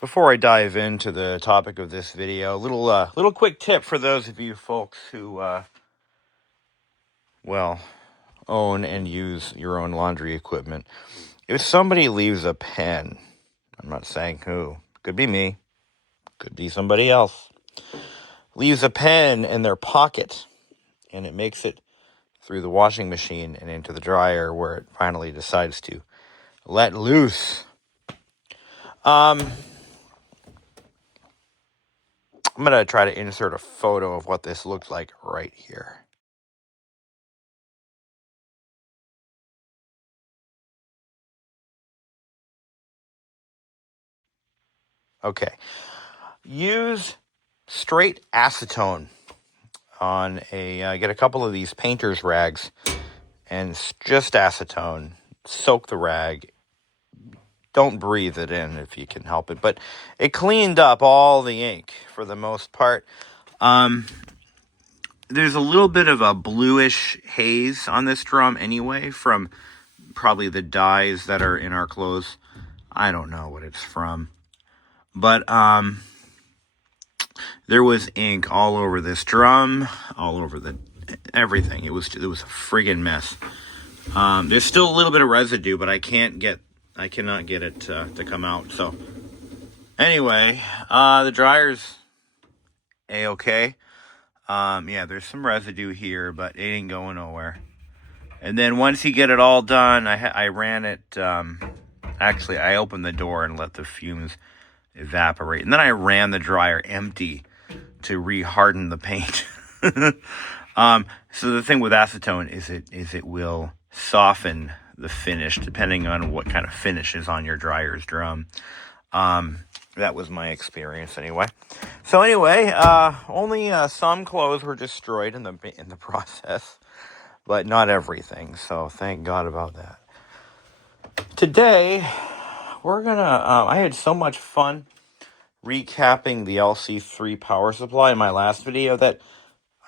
Before I dive into the topic of this video, little quick tip for those of you folks who, own and use your own laundry equipment. If somebody leaves a pen, I'm not saying who, could be me, could be somebody else, leaves a pen in their pocket, and it makes it through the washing machine and into the dryer where it finally decides to let loose. I'm going to try to insert a photo of what this looks like right here. Okay. Use straight acetone on get a couple of these painter's rags and just acetone. Soak the rag. Don't breathe it in if you can help it. But it cleaned up all the ink for the most part. There's a little bit of a bluish haze on this drum anyway from probably the dyes that are in our clothes. I don't know what it's from. But there was ink all over this drum, all over everything. It was a friggin' mess. There's still a little bit of residue, but I cannot get it to come out. So anyway, the dryer's A-okay. Yeah, there's some residue here, but it ain't going nowhere. And then once you get it all done, I ran it. Actually, I opened the door and let the fumes evaporate, and then I ran the dryer empty to re-harden the paint. So the thing with acetone is it will soften the finish depending on what kind of finish is on your dryer's drum. That was my experience anyway. So anyway, only some clothes were destroyed in the process, but not everything. So thank God about that. Today we're gonna. I had so much fun recapping the LC3 power supply in my last video that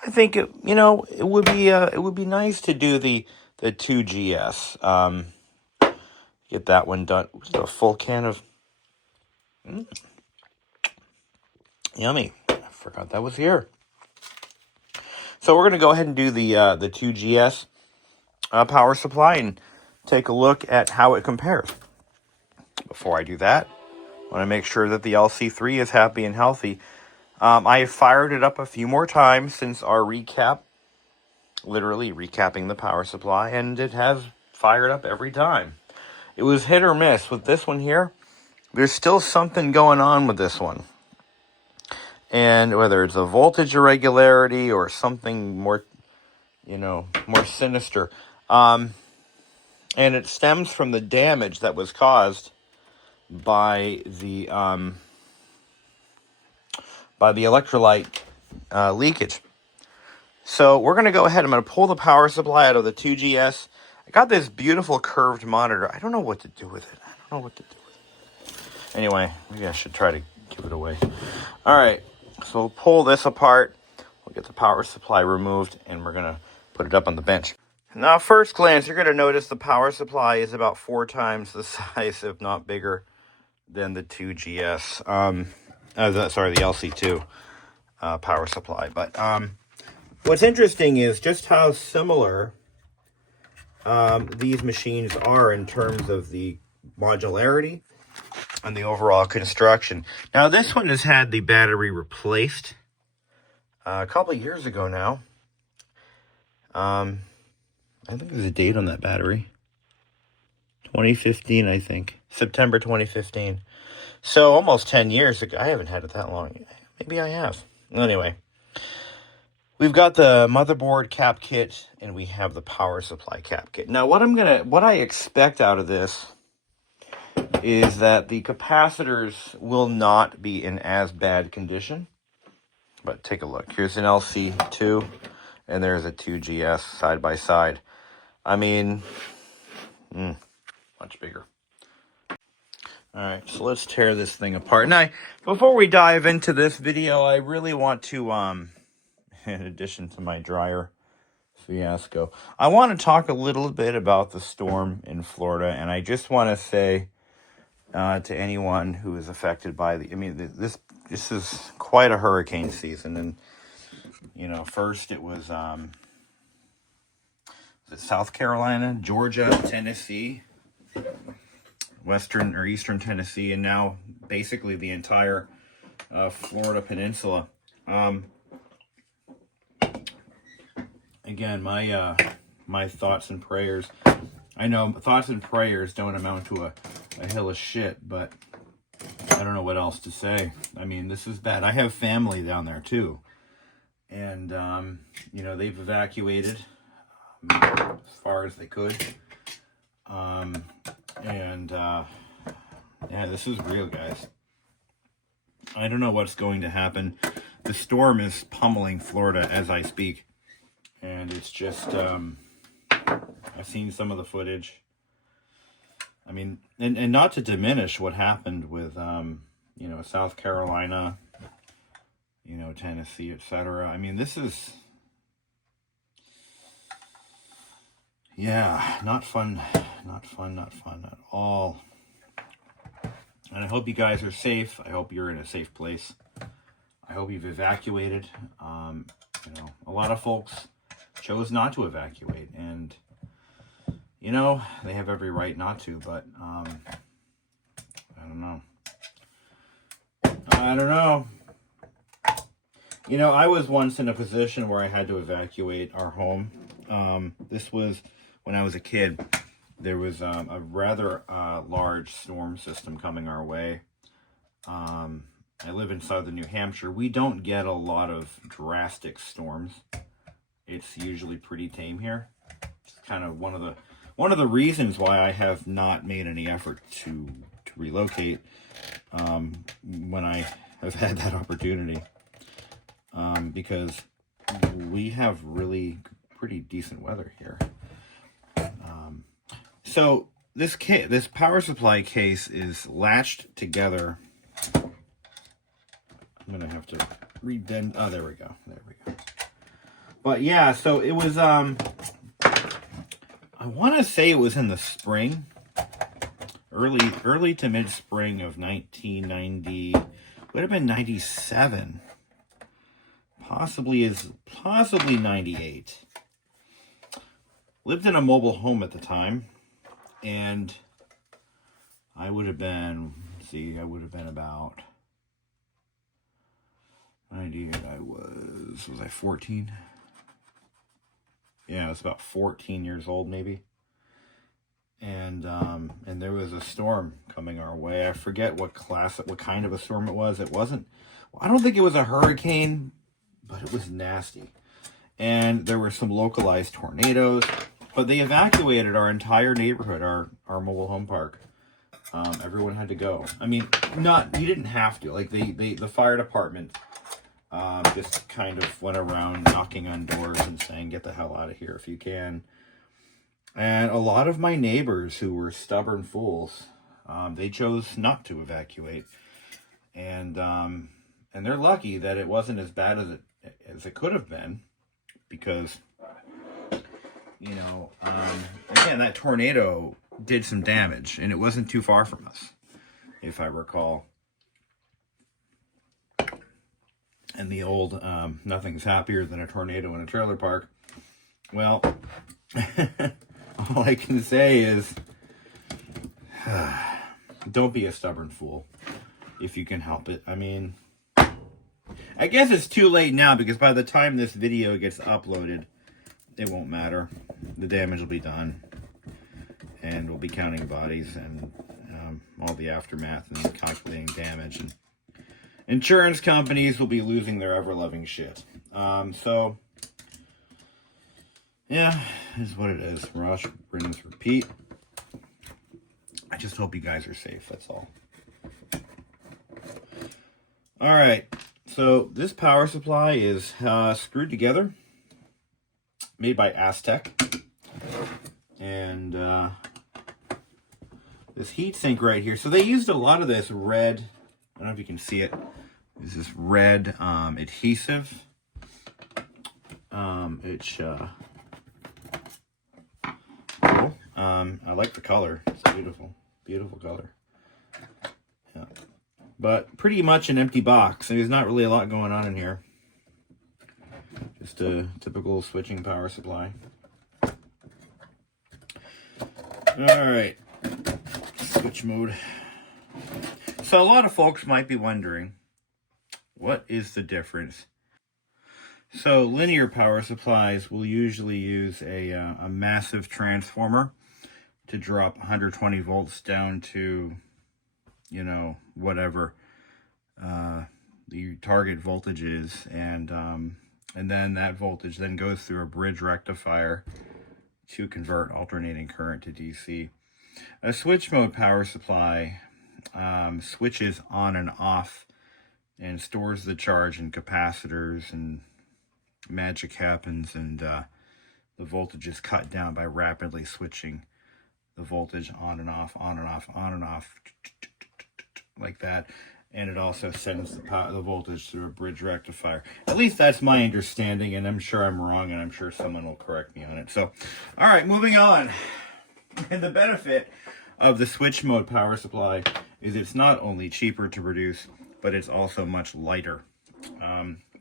I think it would be nice to do the 2GS. Get that one done. Just a full can of yummy. I forgot that was here. So we're gonna go ahead and do the 2GS power supply and take a look at how it compares. Before I do that, I want to make sure that the LC3 is happy and healthy. I have fired it up a few more times since our recap, literally recapping the power supply, and it has fired up every time. It was hit or miss. With this one here, there's still something going on with this one. And whether it's a voltage irregularity or something more, more sinister. And it stems from the damage that was caused by the electrolyte leakage. So we're going to go ahead. I'm going to pull the power supply out of the 2GS. I got this beautiful curved monitor. I don't know what to do with it. Anyway, maybe I should try to give it away. All right, so we'll pull this apart. We'll get the power supply removed, and we're going to put it up on the bench. Now, first glance, you're going to notice the power supply is about 4 times the size, if not bigger, than the 2GS. The LC2 power supply. But what's interesting is just how similar these machines are in terms of the modularity and the overall construction. Now, this one has had the battery replaced a couple of years ago now. I think there's a date on that battery. 2015, I think. September 2015. So almost 10 years ago. I haven't had it that long. Maybe I have. Anyway, we've got the motherboard cap kit and we have the power supply cap kit. Now, what I expect out of this is that the capacitors will not be in as bad condition. But take a look. Here's an LC2 and there's a 2GS side by side. I mean, much bigger. All right, so let's tear this thing apart. Now, before we dive into this video, I really want to, in addition to my dryer fiasco, I want to talk a little bit about the storm in Florida. And I just want to say, to anyone who is affected by the. I mean, this is quite a hurricane season, and you know, first it was South Carolina, Georgia, Tennessee, western or eastern Tennessee, and now basically the entire Florida peninsula. Again, my thoughts and prayers. I know thoughts and prayers don't amount to a hill of shit, but I don't know what else to say. I mean, this is bad. I have family down there too, and you know, they've evacuated as far as they could, and yeah, this is real, guys. I don't know what's going to happen. The storm is pummeling Florida as I speak, and it's just I've seen some of the footage. I mean, and not to diminish what happened with you know, South Carolina, you know, Tennessee, etc. I mean, this is, yeah, not fun at all. And I hope you guys are safe. I hope you're in a safe place. I hope you've evacuated. You know, a lot of folks chose not to evacuate, and you know, they have every right not to, but I don't know. I don't know. You know, I was once in a position where I had to evacuate our home. This was when I was a kid. There was a rather large storm system coming our way. I live in southern New Hampshire. We don't get a lot of drastic storms. It's usually pretty tame here. It's kind of one of the reasons why I have not made any effort to relocate when I have had that opportunity, because we have really pretty decent weather here. So this power supply case is latched together. I'm gonna have to rebend. Oh, there we go. But yeah, so it was I want to say it was in the spring, early to mid spring of 1990. Would have been 97, possibly 98. Lived in a mobile home at the time, and I would have been, I would have been about 98. Was I 14? Yeah, I was about 14 years old, maybe. And there was a storm coming our way. I forget what kind of a storm it was. It wasn't, I don't think it was a hurricane, but it was nasty. And there were some localized tornadoes, but they evacuated our entire neighborhood, our mobile home park. Everyone had to go. I mean, you didn't have to. Like the fire department just kind of went around knocking on doors and saying, "Get the hell out of here if you can." And a lot of my neighbors who were stubborn fools, they chose not to evacuate, and they're lucky that it wasn't as bad as it could have been, because you know, again, that tornado did some damage, and it wasn't too far from us, if I recall. And the old nothing's happier than a tornado in a trailer park. Well, all I can say is don't be a stubborn fool if you can help it. I mean, I guess it's too late now, because by the time this video gets uploaded, it won't matter. The damage will be done, and we'll be counting bodies and all the aftermath and calculating damage, and insurance companies will be losing their ever-loving shit. So, yeah, is what it is. Rush, rinse, repeat. I just hope you guys are safe, that's all. Alright, so this power supply is screwed together, made by Aztec. And this heatsink right here. So they used a lot of this red, I don't know if you can see it. This is red adhesive. It's cool. I like the color. It's beautiful. Beautiful color. Yeah. But pretty much an empty box. There's not really a lot going on in here. Just a typical switching power supply. Alright, switch mode. So a lot of folks might be wondering, what is the difference? So linear power supplies will usually use a massive transformer to drop 120 volts down to, you know, whatever the target voltage is, and then that voltage then goes through a bridge rectifier to convert alternating current to DC. A switch mode power supply switches on and off and stores the charge in capacitors, and magic happens, and the voltage is cut down by rapidly switching the voltage on and off, on and off, on and off, like that. And it also sends the voltage through a bridge rectifier. At least that's my understanding, and I'm sure I'm wrong, and I'm sure someone will correct me on it. So, all right, moving on. And the benefit of the switch mode power supply is it's not only cheaper to produce, but it's also much lighter.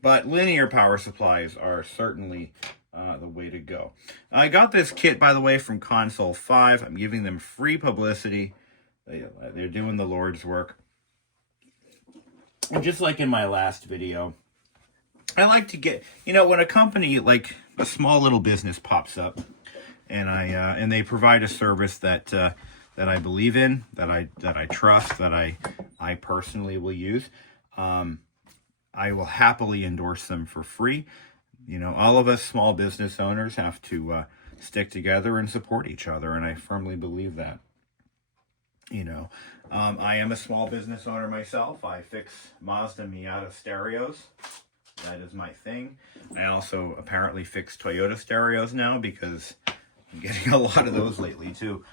But linear power supplies are certainly the way to go. I got this kit, by the way, from Console5. I'm giving them free publicity. They're doing the Lord's work. And just like in my last video, I like to get, you know, when a company, like a small little business pops up, and they provide a service that I believe in, that I trust, that I personally will use, I will happily endorse them for free. You know, all of us small business owners have to stick together and support each other, and I firmly believe that. You know, I am a small business owner myself. I fix Mazda Miata stereos. That is my thing. I also apparently fix Toyota stereos now, because I'm getting a lot of those lately too.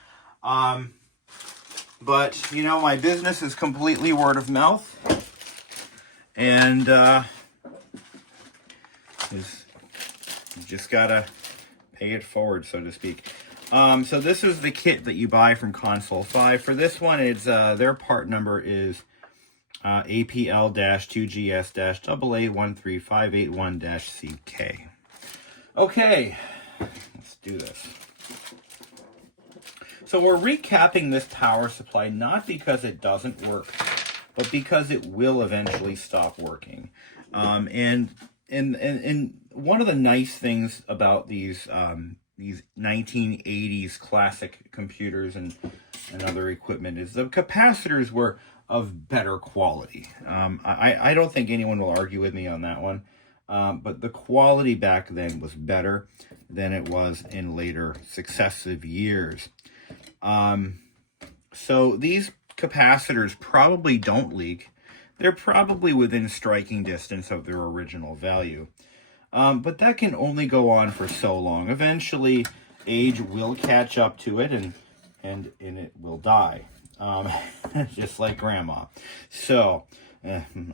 But, you know, my business is completely word of mouth. And you just gotta pay it forward, so to speak. So this is the kit that you buy from Console5. For this one, it's their part number is APL-2GS-AA13581-CK. Okay, let's do this. So we're recapping this power supply not because it doesn't work, but because it will eventually stop working. And one of the nice things about these 1980s classic computers and other equipment is the capacitors were of better quality. I don't think anyone will argue with me on that one, but the quality back then was better than it was in later successive years. So these capacitors probably don't leak. They're probably within striking distance of their original value. But that can only go on for so long. Eventually, age will catch up to it, and it will die. Just like grandma. So,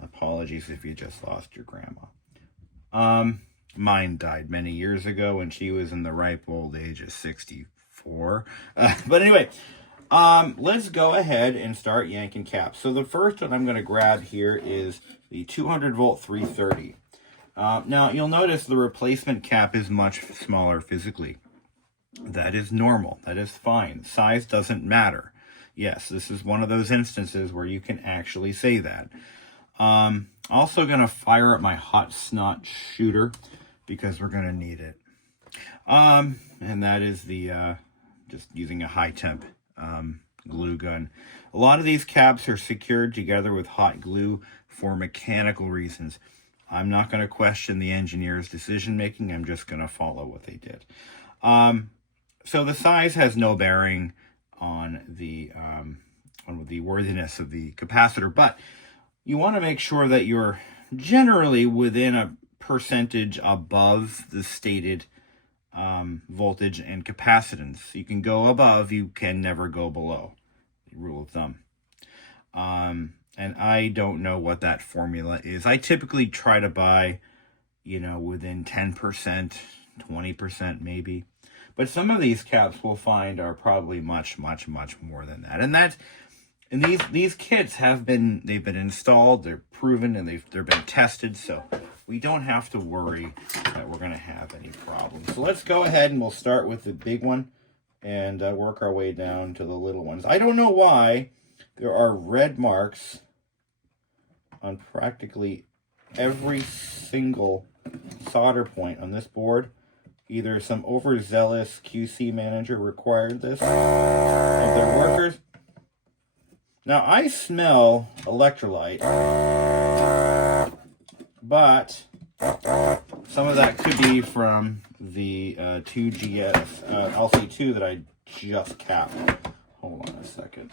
apologies if you just lost your grandma. Mine died many years ago, and she was in the ripe old age of 64. But anyway, let's go ahead and start yanking caps. So the first one I'm going to grab here is the 200 volt 330. Now, you'll notice the replacement cap is much smaller physically. That is normal. That is fine. Size doesn't matter. Yes, this is one of those instances where you can actually say that. Also going to fire up my hot snot shooter because we're going to need it. And that is the just using a high temp glue gun. A lot of these caps are secured together with hot glue for mechanical reasons. I'm not going to question the engineer's decision making. I'm just going to follow what they did. So the size has no bearing on the worthiness of the capacitor, but you want to make sure that you're generally within a percentage above the stated voltage and capacitance. You can go above, you can never go below. Rule of thumb. And I don't know what that formula is. I typically try to buy, you know, within 10%, 20% maybe. But some of these caps we'll find are probably much, much, much more than that. And And these kits they've been installed, they're proven, and they've been tested, so we don't have to worry that we're going to have any problems. So let's go ahead and we'll start with the big one and work our way down to the little ones. I don't know why there are red marks on practically every single solder point on this board. Either some overzealous QC manager required this of their workers. Now, I smell electrolyte, but some of that could be from the 2GS LC2 that I just capped. Hold on a second.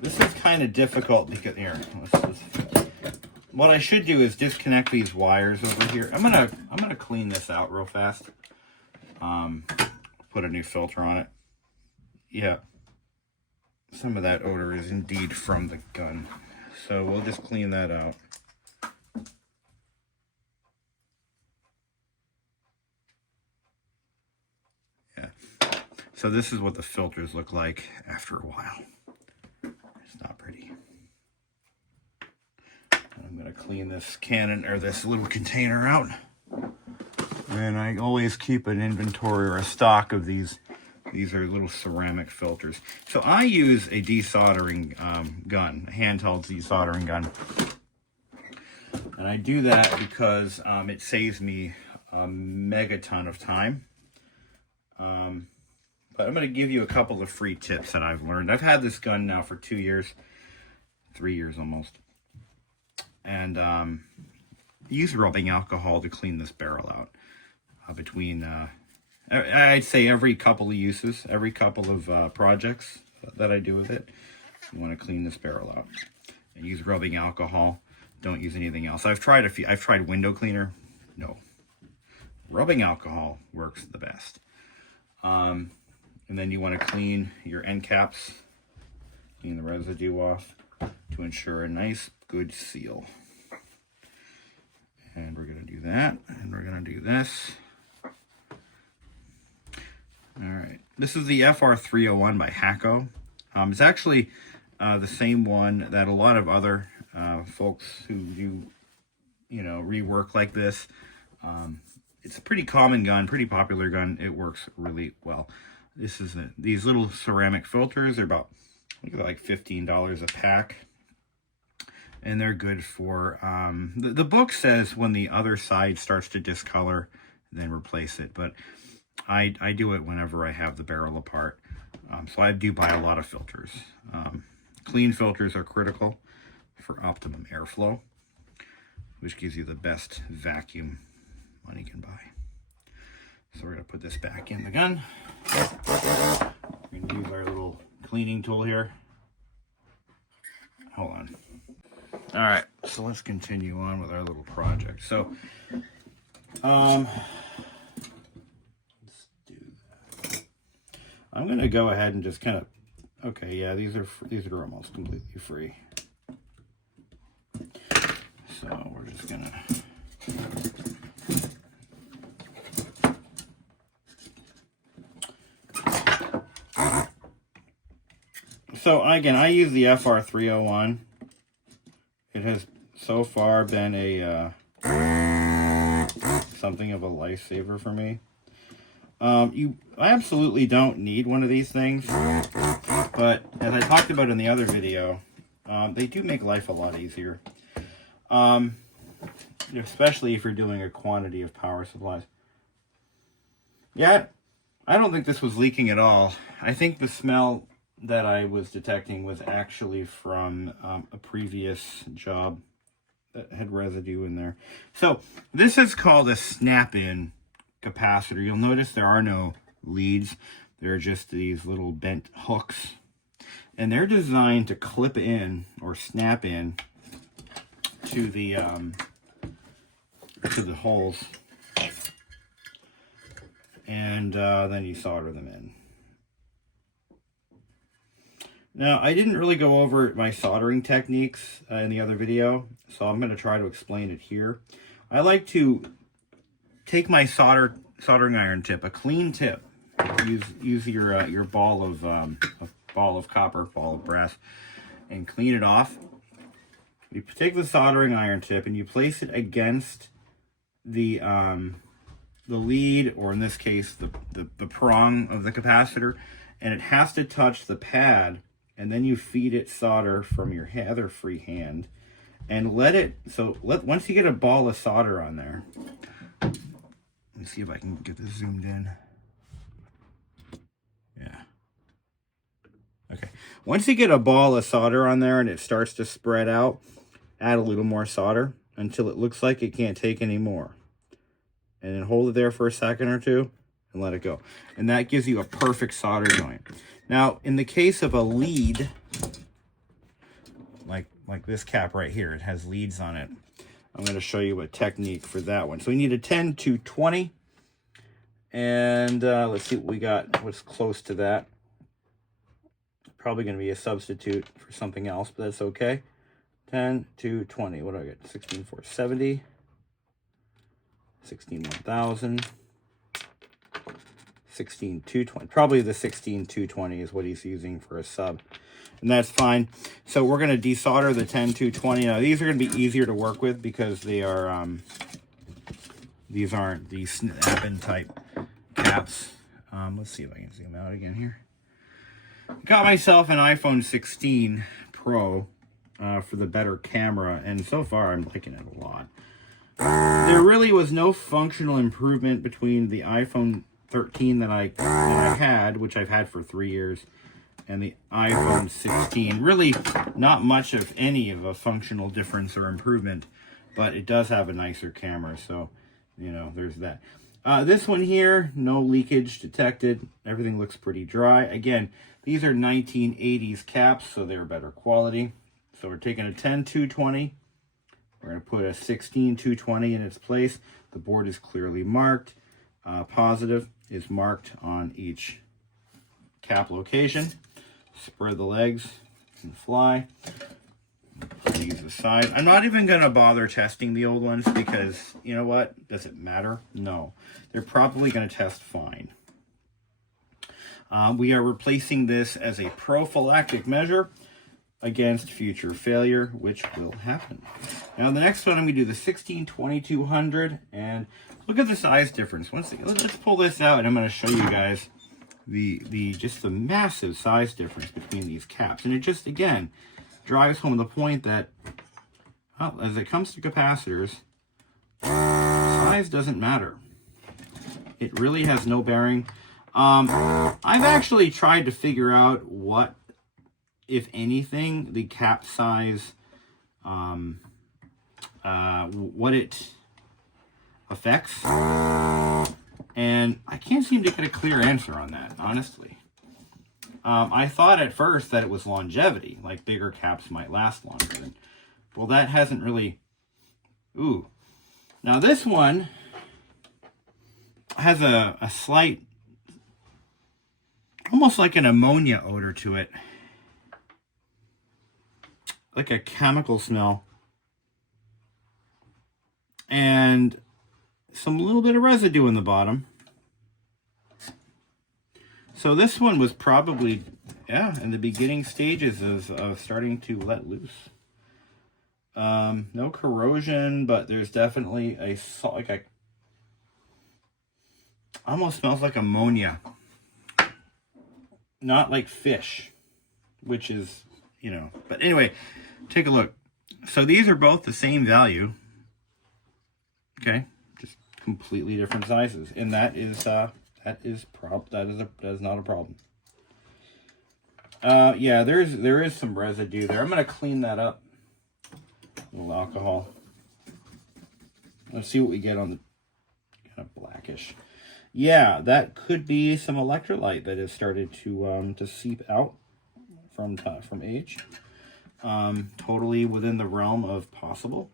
This is kind of difficult because here, what I should do is disconnect these wires over here. I'm gonna clean this out real fast. Put a new filter on it. Yeah. Some of that odor is indeed from the gun. So we'll just clean that out. Yeah. So this is what the filters look like after a while. It's not pretty. I'm going to clean this cannon or this little container out. And I always keep an inventory or a stock of these. These are little ceramic filters. So I use a desoldering gun, a handheld desoldering gun. And I do that because it saves me a megaton of time. But I'm going to give you a couple of free tips that I've learned. I've had this gun now for 2 years, 3 years almost. And use rubbing alcohol to clean this barrel out between... I'd say every couple of uses, every couple of projects that I do with it, you want to clean this barrel out. And use rubbing alcohol. Don't use anything else. I've tried window cleaner. No. Rubbing alcohol works the best. And then you want to clean your end caps, clean the residue off to ensure a nice, good seal. And we're going to do that, and we're going to do this. All right, this is the FR301 by Hacko. It's actually the same one that a lot of other folks who do, rework like this. It's a pretty common gun, pretty popular gun. It works really well. This is these little ceramic filters. They're about, I think, like $15 a pack, and they're good for. The book says when the other side starts to discolor, then replace it, but I do it whenever I have the barrel apart. So I do buy a lot of filters. Clean filters are critical for optimum airflow, which gives you the best vacuum money can buy. So we're going to put this back in the gun. We're going to use our little cleaning tool here. Hold on. All right, so let's continue on with our little project. So, I'm going to go ahead and just kind of, okay, yeah, these are almost completely free. So we're just going to, so again, I use the FR301. It has so far been a something of a lifesaver for me. You absolutely don't need one of these things, but as I talked about in the other video, they do make life a lot easier, especially if you're doing a quantity of power supplies. Yeah, I don't think this was leaking at all. I think the smell that I was detecting was actually from a previous job that had residue in there. So this is called a snap-in capacitor. You'll notice there are no leads. They're just these little bent hooks, and they're designed to clip in or snap in to the holes, and then you solder them in. Now, I didn't really go over my soldering techniques in the other video, so I'm going to try to explain it here. I like to take my soldering iron tip, a clean tip. Use your ball of ball of copper, ball of brass, and clean it off. You take the soldering iron tip and you place it against the lead, or in this case, the prong of the capacitor, and it has to touch the pad, and then you feed it solder from your other free hand, and once you get a ball of solder on there, let me see if I can get this zoomed in. Yeah. Okay. Once you get a ball of solder on there and it starts to spread out, add a little more solder until it looks like it can't take any more. And then hold it there for a second or two and let it go. And that gives you a perfect solder joint. Now, in the case of a lead, like this cap right here, it has leads on it. I'm going to show you a technique for that one. So we need a 10-20. And let's see what we got, what's close to that. Probably going to be a substitute for something else, but that's okay. 10-20. What do I get? 16,470. 16,1000. 16,220. Probably the 16,220 is what he's using for a sub. And that's fine. So we're going to desolder the 10-220. Now these are going to be easier to work with because they are these aren't the snap-in type caps. Let's see if I can zoom out again here. Got myself an iPhone 16 Pro for the better camera, and so far I'm liking it a lot. There really was no functional improvement between the iPhone 13 that I had, which I've had for 3 years, and the iPhone 16. Really not much of any of a functional difference or improvement, but it does have a nicer camera, so you know, there's that. This one here, no leakage detected. Everything looks pretty dry. Again, these are 1980s caps, so they're better quality. So we're taking a 10-220. We're going to put a 16-220 in its place. The board is clearly marked. Positive is marked on each cap location. Spread the legs and fly. Use the side. I'm not even going to bother testing the old ones because, you know what? Does it matter? No. They're probably going to test fine. We are replacing this as a prophylactic measure against future failure, which will happen. Now, the next one, I'm going to do the 16-2200, and look at the size difference. Once again, let's pull this out, and I'm going to show you guys just the massive size difference between these caps. And it just, again, drives home the point that, well, as it comes to capacitors, size doesn't matter. It really has no bearing. I've actually tried to figure out what, if anything, the cap size, what it affects. And I can't seem to get a clear answer on that, honestly. I thought at first that it was longevity, like bigger caps might last longer. Well, that hasn't really... Ooh. Now this one has a slight, almost like an ammonia odor to it. Like a chemical smell. And some little bit of residue in the bottom. So this one was probably, yeah, in the beginning stages of starting to let loose. No corrosion, but there's definitely almost smells like ammonia. Not like fish, which is, you know, but anyway, take a look. So these are both the same value. Okay, just completely different sizes, and that is not a problem. Yeah, there is some residue there. I'm gonna clean that up. A little alcohol. Let's see what we get on the kind of blackish. Yeah, that could be some electrolyte that has started to seep out from age. Totally within the realm of possible.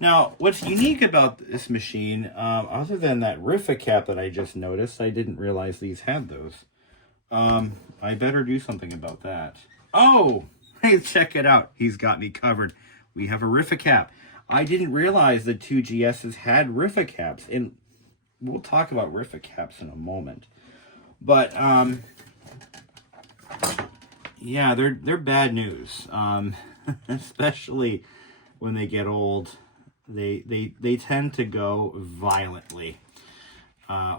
Now, what's unique about this machine, other than that Riffa cap that I just noticed, I didn't realize these had those. I better do something about that. Oh, hey, check it out. He's got me covered. We have a Riffa cap. I didn't realize the 2GSs had Riffa caps, and we'll talk about Riffa caps in a moment. But yeah, they're bad news. Especially when they get old, they tend to go violently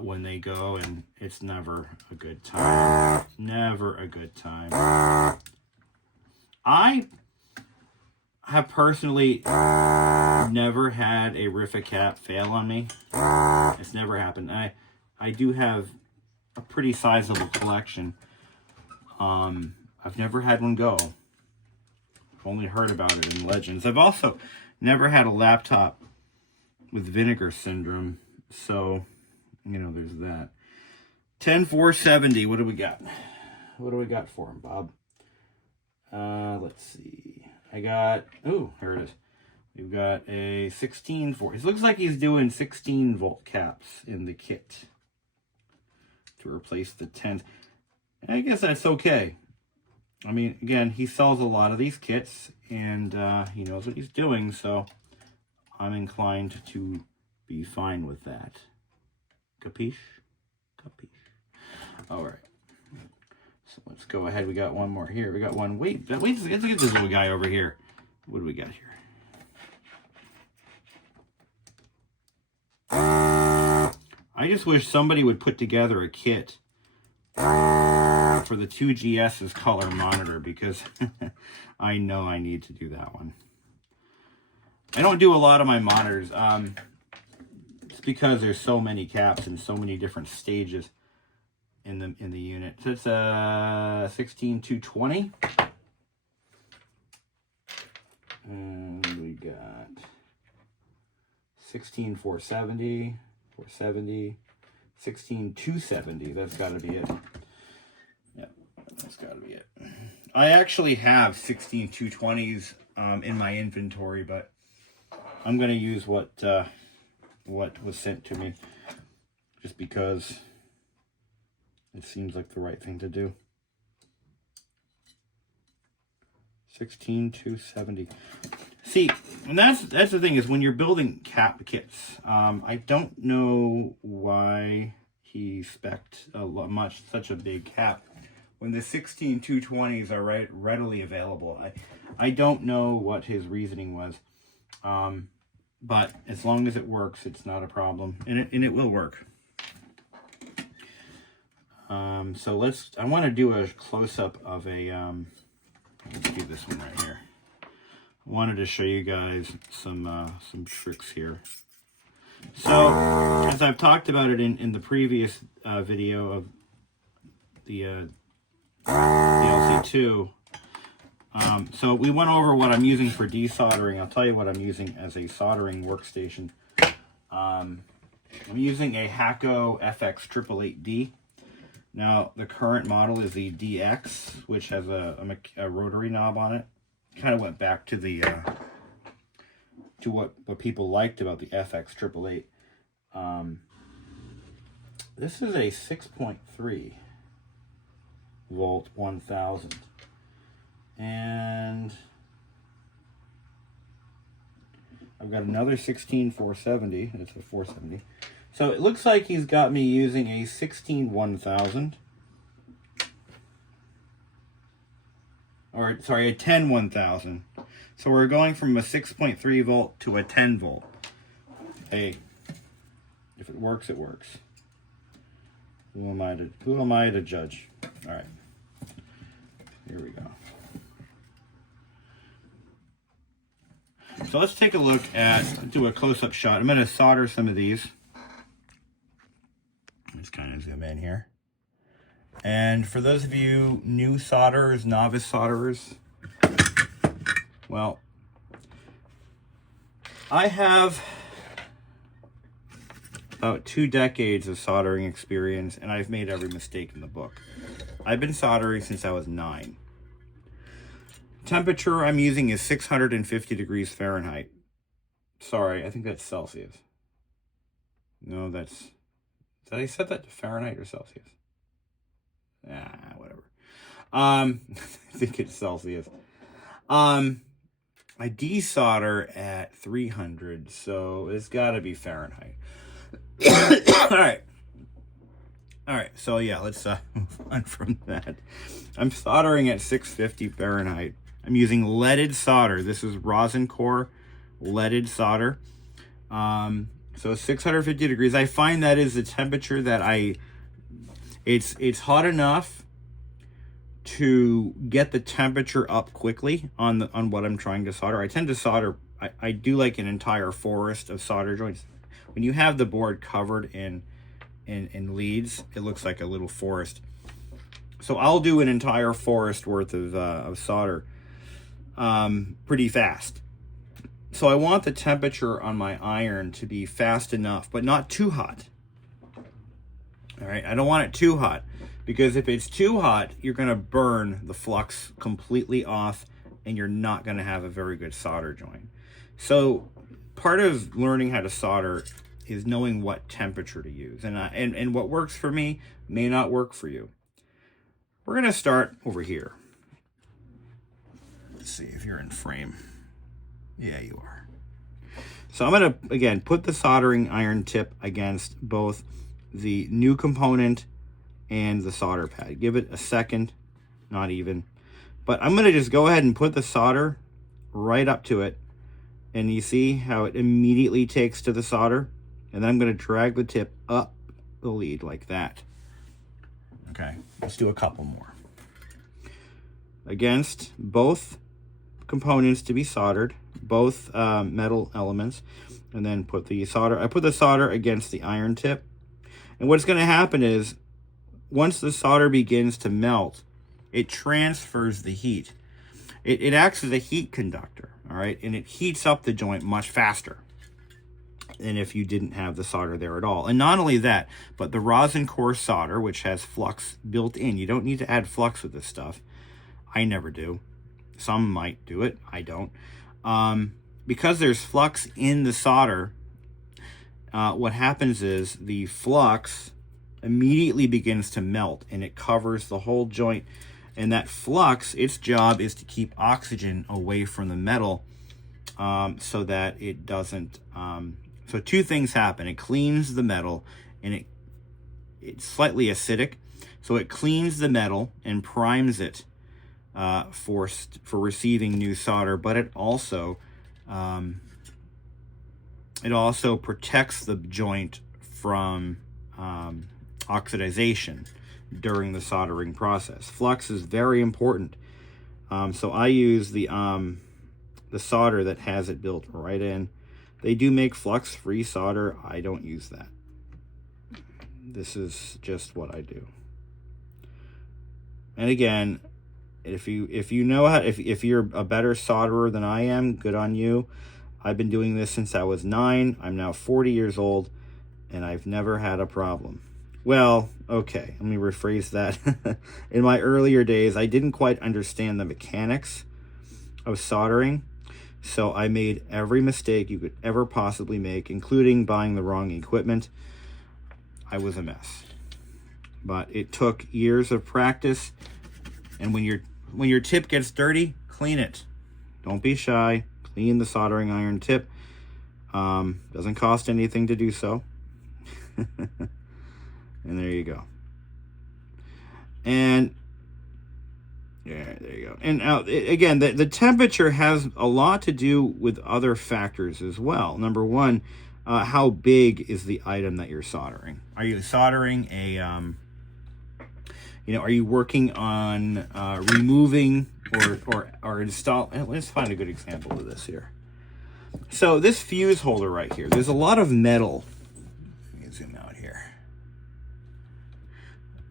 when they go, and it's never a good time. Never a good time. I have personally never had a Riffa cap fail on me. It's never happened. I do have a pretty sizable collection. I've never had one go. I've only heard about it in legends. I've also never had a laptop with vinegar syndrome, so you know there's that. 10470. What do we got? What do we got for him, Bob? Let's see. I got, oh, here it is. We've got a 16 volt. It looks like he's doing 16 volt caps in the kit to replace the 10s. I guess that's okay. I mean, again, he sells a lot of these kits, and he knows what he's doing, so I'm inclined to be fine with that. Capiche? Capiche. All right. So let's go ahead. We got one more here. We got one. Wait, let's get this little guy over here. What do we got here? I just wish somebody would put together a kit for the 2GS's color monitor, because I know I need to do that one. I don't do a lot of my monitors. It's because there's so many caps and so many different stages in the unit. So it's a 16220. And we got 16470, 470, 16270. That's got to be it. Yep, that's got to be it. I actually have 16220s in my inventory, but I'm going to use what was sent to me, just because it seems like the right thing to do. 16270. See, and that's the thing, is when you're building cap kits, I don't know why he spec'd such a big cap when the 16220s are readily available. I don't know what his reasoning was, but as long as it works, it's not a problem, and it will work. So I want to do a close-up of a, let's do this one right here. I wanted to show you guys some tricks here. So, as I've talked about it in the previous video of the LC2, so we went over what I'm using for desoldering. I'll tell you what I'm using as a soldering workstation. I'm using a Hakko FX888D. Now, the current model is the DX, which has a rotary knob on it. Kind of went back to the to what people liked about the FX888. This is a 6.3 volt 1000, and I've got another 16470. It's a 470. So it looks like he's got me using a 16-1000. Or, sorry, a 10-1000. So we're going from a 6.3 volt to a 10 volt. Hey, if it works, it works. Who am I to judge? All right. Here we go. So let's take a look at, do a close-up shot. I'm going to solder some of these. Let's kind of zoom in here. And for those of you new solderers, novice solderers, well, I have about 2 decades of soldering experience, and I've made every mistake in the book. I've been soldering since I was 9. Temperature I'm using is 650 degrees Fahrenheit. Sorry, I think that's Celsius. No, that's... Did I set that to Fahrenheit or Celsius? Whatever. I think it's Celsius. I desolder at 300, so it's got to be Fahrenheit. All right. All right, so yeah, let's move on from that. I'm soldering at 650 Fahrenheit. I'm using leaded solder. This is rosin core leaded solder. So 650 degrees. I find that is the temperature that it's hot enough to get the temperature up quickly on what I'm trying to solder. I tend to solder, I do like an entire forest of solder joints. When you have the board covered in leads, it looks like a little forest. So I'll do an entire forest worth of solder pretty fast. So I want the temperature on my iron to be fast enough, but not too hot. All right, I don't want it too hot, because if it's too hot, you're going to burn the flux completely off, and you're not going to have a very good solder joint. So part of learning how to solder is knowing what temperature to use, and what works for me may not work for you. We're going to start over here. Let's see if you're in frame. Yeah, you are. So I'm going to, again, put the soldering iron tip against both the new component and the solder pad. Give it a second, not even. But I'm going to just go ahead and put the solder right up to it. And you see how it immediately takes to the solder? And then I'm going to drag the tip up the lead like that. Okay, let's do a couple more. Against both components to be soldered, both metal elements, and then put the solder. I put the solder against the iron tip. And what's going to happen is, once the solder begins to melt, it transfers the heat. It acts as a heat conductor, all right? And it heats up the joint much faster than if you didn't have the solder there at all. And not only that, but the rosin core solder, which has flux built in. You don't need to add flux with this stuff. I never do. Some might do it. I don't. Because there's flux in the solder, what happens is the flux immediately begins to melt, and it covers the whole joint. And that flux, its job is to keep oxygen away from the metal, so that it doesn't. So two things happen. It cleans the metal, and it's slightly acidic, so it cleans the metal and primes it for receiving new solder. But it also protects the joint from oxidization during the soldering process. Flux is very important. So I use the solder that has it built right in. They do make flux-free solder. I don't use that. This is just what I do. And again, if you know how, if you're a better solderer than I am, good on you. I've been doing this since I was 9. I'm now 40 years old, and I've never had a problem. Well, okay, let me rephrase that. In my earlier days, I didn't quite understand the mechanics of soldering, so I made every mistake you could ever possibly make, including buying the wrong equipment. I was a mess. But it took years of practice, and when your tip gets dirty, clean it. Don't be shy. Clean the soldering iron tip. Doesn't cost anything to do so. And there you go. And yeah, there you go. And again, the temperature has a lot to do with other factors as well. Number one, how big is the item that you're soldering? Are you soldering a, are you working on removing or install? Let's find a good example of this here. So this fuse holder right here, there's a lot of metal. Let me zoom out here.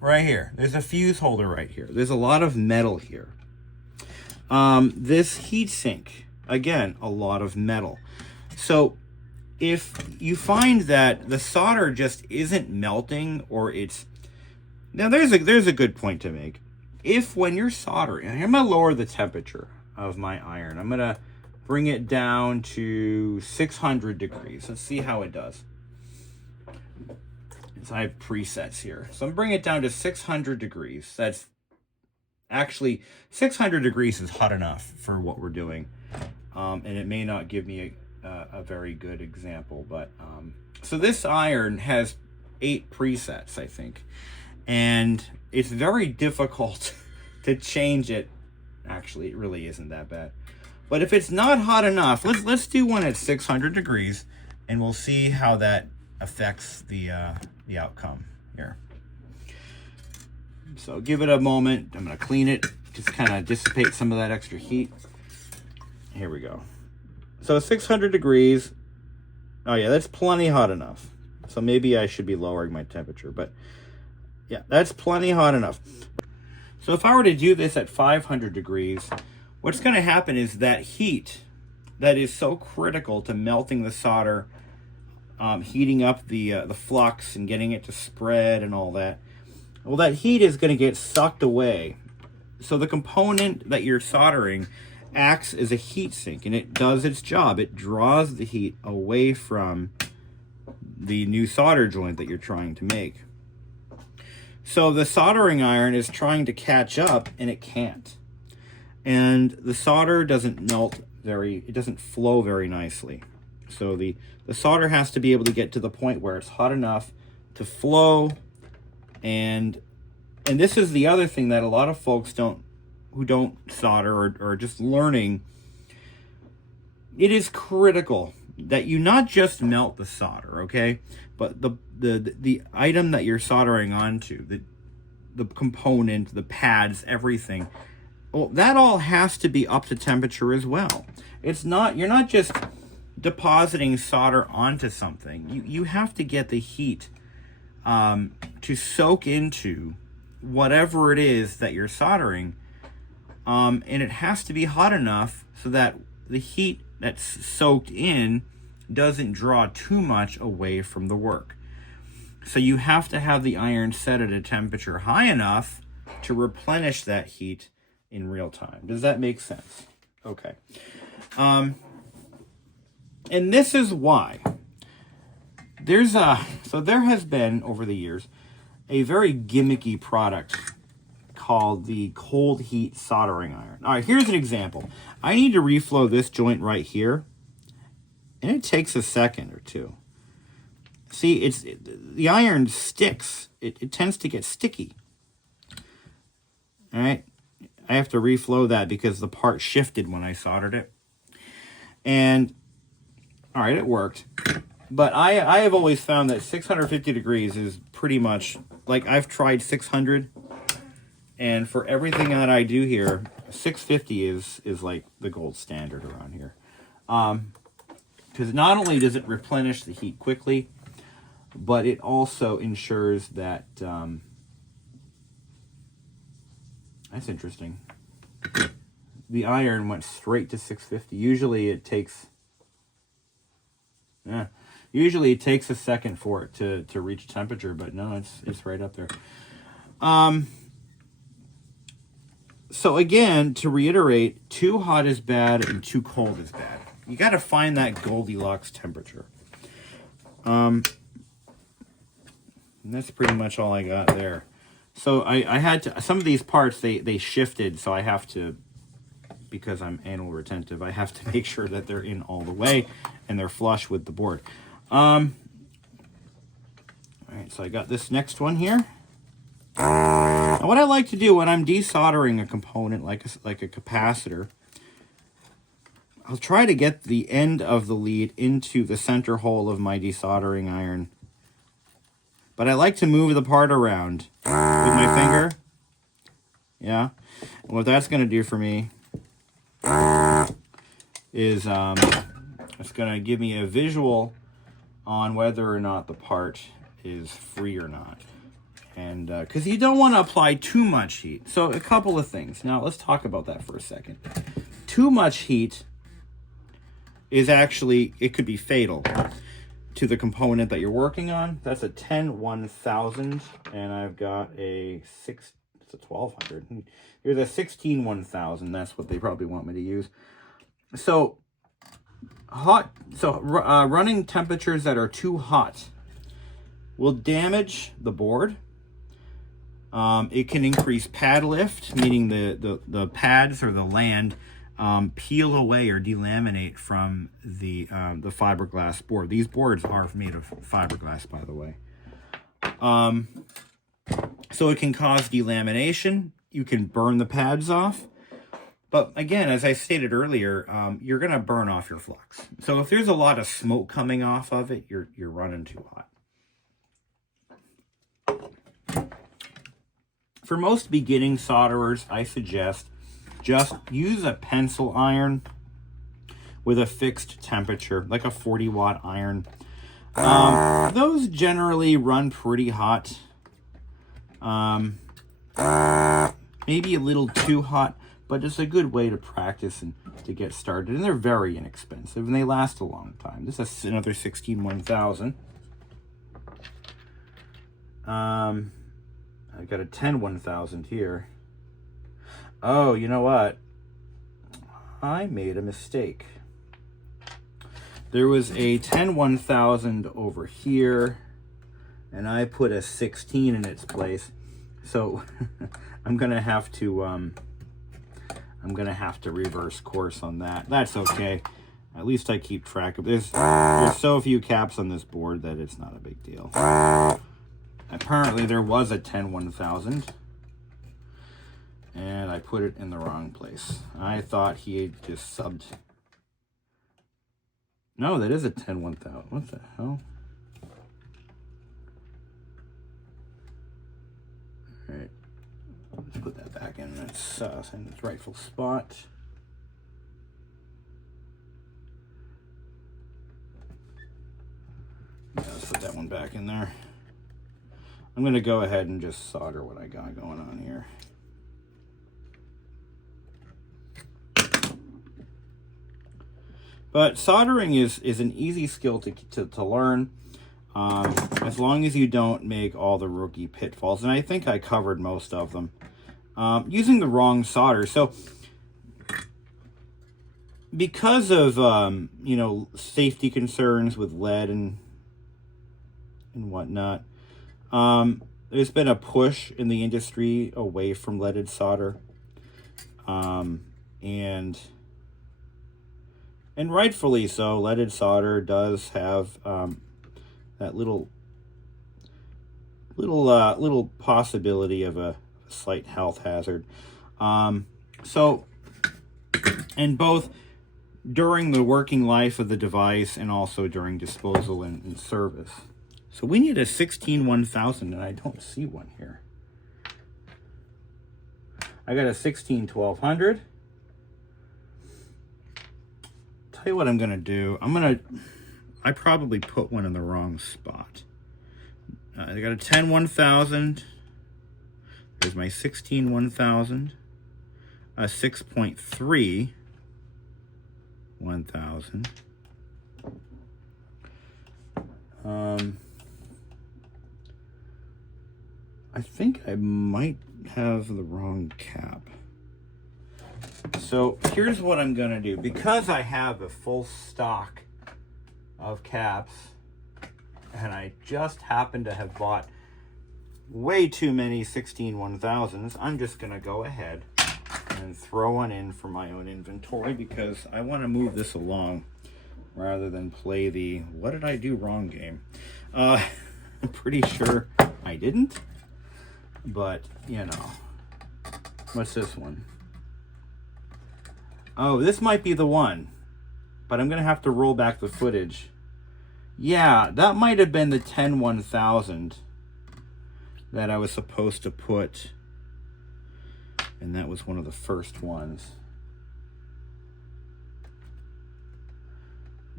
Right here, there's a fuse holder right here. There's a lot of metal here. This heat sink, again, a lot of metal. So if you find that the solder just isn't melting, or it's, now there's a good point to make. If when you're soldering, I'm gonna lower the temperature of my iron. I'm gonna bring it down to 600 degrees. Let's see how it does. So I have presets here. So I'm bringing it down to 600 degrees. That's actually, 600 degrees is hot enough for what we're doing. And it may not give me a very good example, but so this iron has 8 presets, I think. and it's very difficult to change it. Actually, it really isn't that bad. But if it's not hot enough, let's do one at 600 degrees, and we'll see how that affects the outcome here. So give it a moment. I'm going to clean it, just kind of dissipate some of that extra heat. Here we go. So 600 degrees. Oh yeah, that's plenty hot enough. So maybe I should be lowering my temperature, but yeah, that's plenty hot enough. So if I were to do this at 500 degrees, what's going to happen is that heat that is so critical to melting the solder, heating up the flux and getting it to spread and all that, well, that heat is going to get sucked away. So the component that you're soldering acts as a heat sink, and it does its job. It draws the heat away from the new solder joint that you're trying to make. So the soldering iron is trying to catch up, and it can't. And the solder doesn't melt it doesn't flow very nicely. So the solder has to be able to get to the point where it's hot enough to flow. And this is the other thing that a lot of folks who don't solder or are just learning. It is critical that you not just melt the solder, okay? But the item that you're soldering onto, the component, the pads, everything, well, that all has to be up to temperature as well. You're not just depositing solder onto something. You have to get the heat to soak into whatever it is that you're soldering, and it has to be hot enough so that the heat that's soaked in doesn't draw too much away from the work. So you have to have the iron set at a temperature high enough to replenish that heat in real time. Does that make sense? Okay. And this is why there has been over the years a very gimmicky product called the cold heat soldering iron. All right, here's an example. I need to reflow this joint right here, and it takes a second or two. See, the iron sticks. It tends to get sticky. All right, I have to reflow that because the part shifted when I soldered it. And all right, it worked. But I have always found that 650 degrees is pretty much, like, I've tried 600, and for everything that I do here, 650 is like the gold standard around here. Because not only does it replenish the heat quickly, but it also ensures that, that's interesting. The iron went straight to 650. Usually it takes a second for it to reach temperature, but no, it's right up there. So again, to reiterate, too hot is bad and too cold is bad. You got to find that Goldilocks temperature. And that's pretty much all I got there. So I had to, some of these parts, they shifted, so I have to, because I'm anal retentive, I have to make sure that they're in all the way and they're flush with the board. All right, so I got this next one here. Now what I like to do when I'm desoldering a component like a capacitor, I'll try to get the end of the lead into the center hole of my desoldering iron. But I like to move the part around with my finger. Yeah. And what that's going to do for me is it's going to give me a visual on whether or not the part is free or not. And because you don't want to apply too much heat. So a couple of things. Now let's talk about that for a second. Too much heat is actually, it could be fatal to the component that you're working on. That's a 10-1000, and I've got it's a 1200. Here's a 16-1000. That's what they probably want me to use. So running temperatures that are too hot will damage the board. It can increase pad lift, meaning the pads or the land peel away or delaminate from the fiberglass board. These boards are made of fiberglass, by the way. So it can cause delamination. You can burn the pads off. But again, as I stated earlier, you're going to burn off your flux. So if there's a lot of smoke coming off of it, you're running too hot. For most beginning solderers, I suggest just use a pencil iron with a fixed temperature, like a 40-watt iron. Those generally run pretty hot. Maybe a little too hot, but it's a good way to practice and to get started. And they're very inexpensive, and they last a long time. This is another 16-1000. I've got a 10-1000 here. Oh, you know what? I made a mistake. There was a 10-1000 over here, and I put a 16 in its place. So I'm gonna have to reverse course on that. That's okay. At least I keep track of this. There's so few caps on this board that it's not a big deal. Apparently there was a 10-1000, and I put it in the wrong place. I thought he had just subbed. No, that is a 10-1000. What the hell? All right, let's put that back in its rightful spot. Yeah, let's put that one back in there. I'm going to go ahead and just solder what I got going on here. But soldering is an easy skill to learn, as long as you don't make all the rookie pitfalls. And I think I covered most of them. Using the wrong solder. So because of, you know, safety concerns with lead and whatnot, there's been a push in the industry away from leaded solder, and rightfully so. Leaded solder does have that little possibility of a slight health hazard. So, and both during the working life of the device and also during disposal and service. So we need a 16-1000, and I don't see one here. I got a 16-1200. Tell you what I'm gonna do. I probably put one in the wrong spot. I got a 10-1000. There's my 16-1000. A 6.3 1000. I think I might have the wrong cap. So here's what I'm gonna do. Because I have a full stock of caps, and I just happen to have bought way too many 16-1000s, I'm just gonna go ahead and throw one in for my own inventory, because I want to move this along rather than play the what did I do wrong game. I'm pretty sure I didn't, but you know. What's this one? Oh, this might be the one, but I'm gonna have to roll back the footage. Yeah, that might have been the 10-1000 that I was supposed to put, and that was one of the first ones.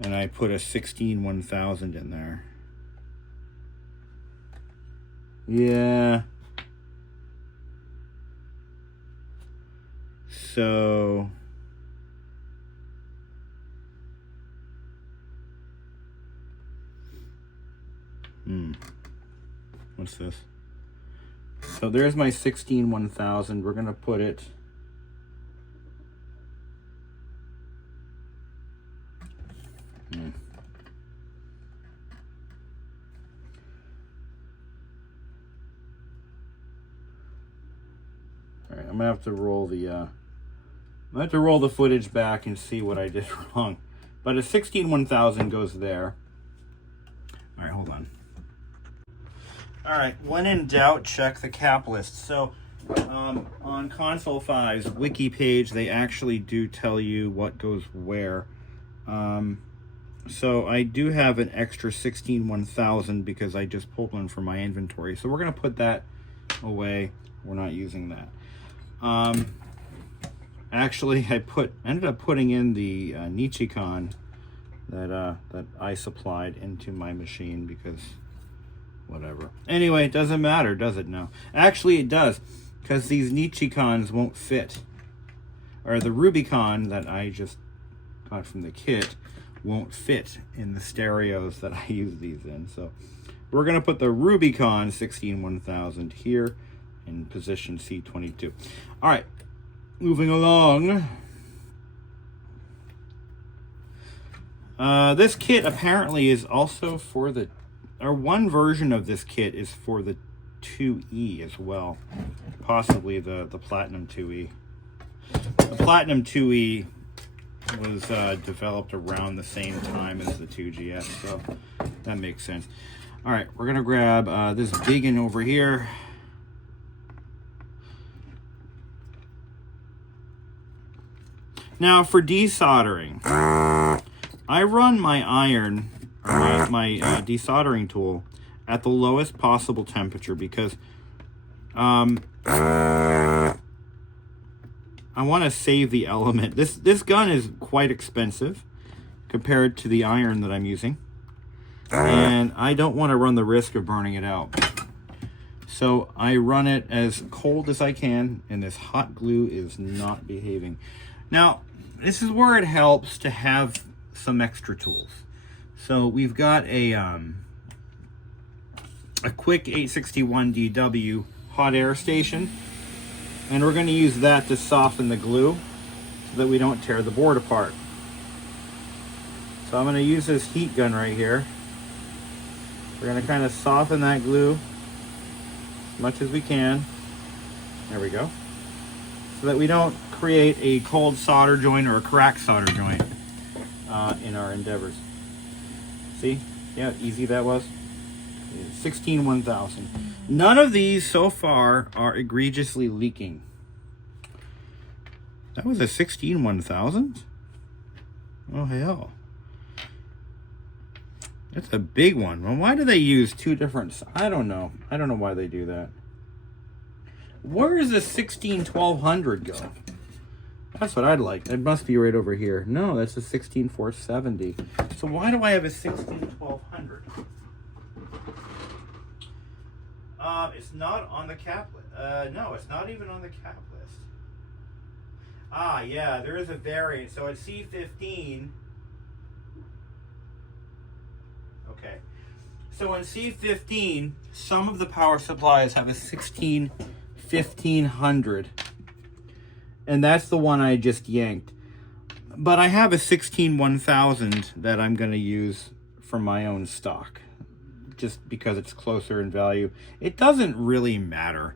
And I put a 16-1000 in there. Yeah. So what's this? So there's my 16-1000. We're gonna put it All right, I'm gonna have to roll the footage back and see what I did wrong. But a 16-1000 goes there. All right, hold on. All right, when in doubt, check the cap list. So on Console5's wiki page, they actually do tell you what goes where. So I do have an extra 16-1000 because I just pulled one from my inventory. So we're going to put that away. We're not using that. Actually, I ended up putting in the Nichicon that I supplied into my machine because whatever. Anyway, it doesn't matter, does it now? Actually, it does, because these Nichicons won't fit. Or the Rubicon that I just got from the kit won't fit in the stereos that I use these in. So we're going to put the Rubicon 16-1000 here in position C22. All right, moving along. This kit apparently is also for the, or one version of this kit is for the 2E as well. Possibly the Platinum 2E. The Platinum 2E was developed around the same time as the 2GS, so that makes sense. All right, we're gonna grab this big one over here. Now for desoldering, I run my iron, or my desoldering tool, at the lowest possible temperature because I want to save the element. This gun is quite expensive compared to the iron that I'm using, and I don't want to run the risk of burning it out. So I run it as cold as I can, and this hot glue is not behaving. Now, this is where it helps to have some extra tools. So we've got a quick 861 DW hot air station, and we're going to use that to soften the glue so that we don't tear the board apart. So I'm going to use this heat gun right here. We're going to kind of soften that glue as much as we can. There we go. So that we don't create a cold solder joint or a cracked solder joint in our endeavors. See? Yeah, easy that was. 16-1000. None of these so far are egregiously leaking. That was a 16-1000? Oh hell. That's a big one. Well, why do they use two different? I don't know. I don't know why they do that. Where does the 16-1200 go? That's what I'd like. It must be right over here. No, that's a 16-470. So why do I have a 16-1200? It's not on the cap list. No, it's not even on the cap list. Ah, yeah, there is a variant. So at C15. Okay. So in C15, some of the power supplies have a 16-1500. And that's the one I just yanked. But I have a 16-1000 that I'm going to use for my own stock, just because it's closer in value. It doesn't really matter.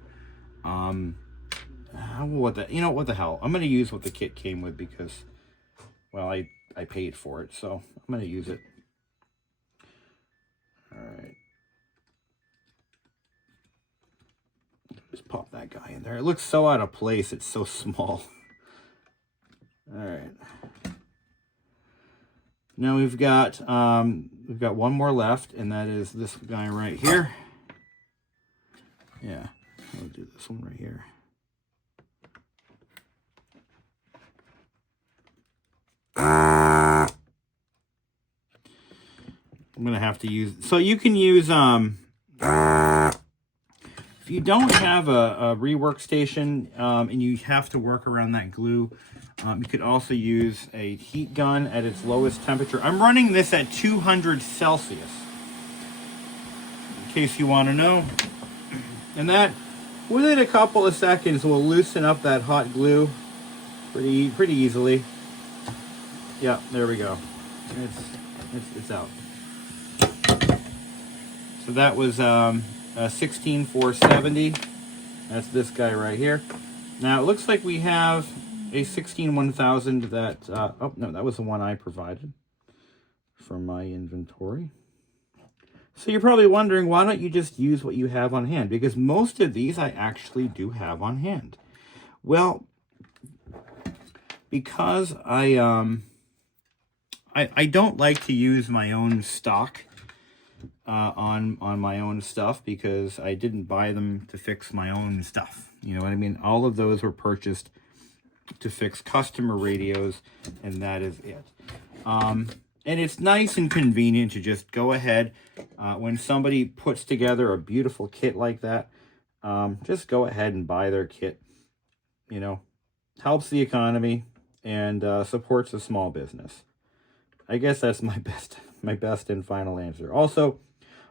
What the hell? I'm going to use what the kit came with because, well, I paid for it, so I'm going to use it. All right. Just pop that guy in there. It looks so out of place. It's so small. All right. Now we've got one more left, and that is this guy right here. Yeah, we'll do this one right here. I'm gonna have to use. So you can use if you don't have a rework station and you have to work around that glue, you could also use a heat gun at its lowest temperature. I'm running this at 200 Celsius, in case you want to know. And that, within a couple of seconds, will loosen up that hot glue pretty easily. Yeah, there we go. It's out. So that was a 16-470. That's this guy right here. Now it looks like we have a 16-1000 that, oh no, that was the one I provided from my inventory. So you're probably wondering, why don't you just use what you have on hand? Because most of these I actually do have on hand. Well, because I don't like to use my own stock on my own stuff, because I didn't buy them to fix my own stuff. You know what I mean? All of those were purchased to fix customer radios, and that is it. And it's nice and convenient to just go ahead when somebody puts together a beautiful kit like that. Just go ahead and buy their kit. You know, helps the economy and supports a small business. I guess that's my best and final answer. Also,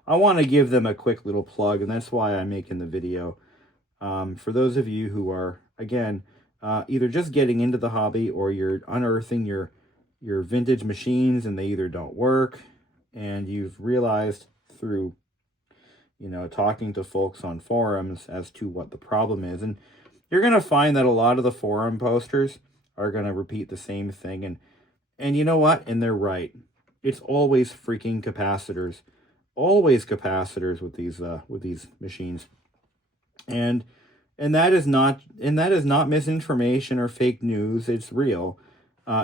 I want to give them a quick little plug, and that's why I'm making the video. For those of you who are, again, either just getting into the hobby, or you're unearthing your vintage machines and they either don't work, and you've realized through, you know, talking to folks on forums as to what the problem is. And you're going to find that a lot of the forum posters are going to repeat the same thing. And you know what? And they're right. It's always freaking capacitors. Always capacitors with these machines. And that is not misinformation or fake news. It's real.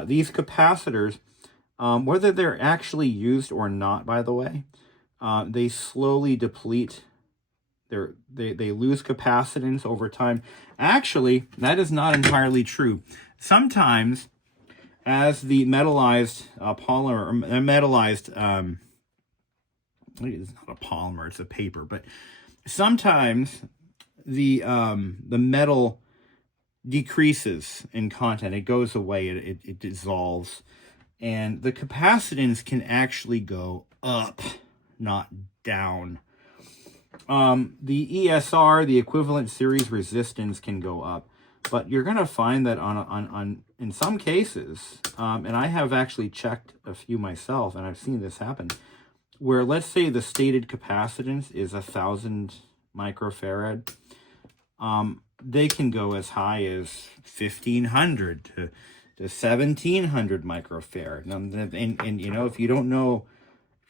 These capacitors, whether they're actually used or not, by the way, they slowly deplete. They lose capacitance over time. Actually, that is not entirely true. Sometimes, as the metallized polymer, metallized, it's not a polymer, it's a paper, but sometimes the metal decreases in content. It goes away, it dissolves, and the capacitance can actually go up, not down. The ESR, the equivalent series resistance, can go up, but you're going to find that on in some cases, and I have actually checked a few myself, and I've seen this happen, where let's say the stated capacitance is 1,000 microfarad, they can go as high as 1,500 to 1,700 microfarad. And you know, if you don't know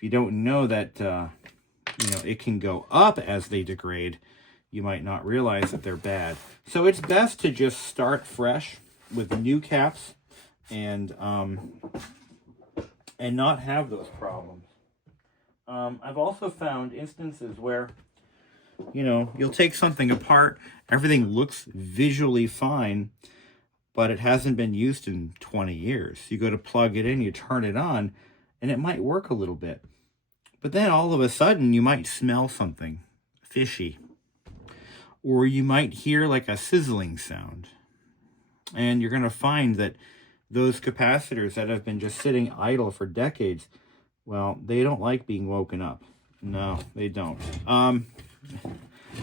that you know, it can go up as they degrade, you might not realize that they're bad. So it's best to just start fresh with new caps and not have those problems. I've also found instances where, you know, you'll take something apart, everything looks visually fine, but it hasn't been used in 20 years. You go to plug it in, you turn it on, and it might work a little bit. But then all of a sudden, you might smell something fishy. Or you might hear like a sizzling sound. And you're going to find that those capacitors that have been just sitting idle for decades, well, they don't like being woken up. No, they don't.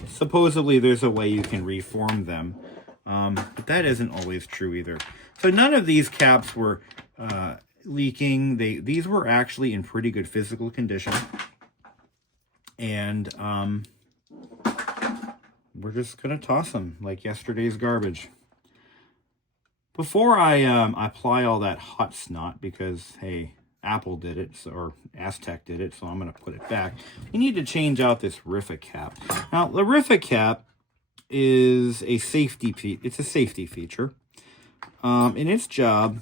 Supposedly, there's a way you can reform them. But that isn't always true either. So none of these caps were leaking. These were actually in pretty good physical condition. And we're just going to toss them like yesterday's garbage. Before I apply all that hot snot, because, hey, Apple did it, or Aztec did it, so I'm going to put it back. You need to change out this Riffa cap. Now, the Riffa cap is a safety feature. And its job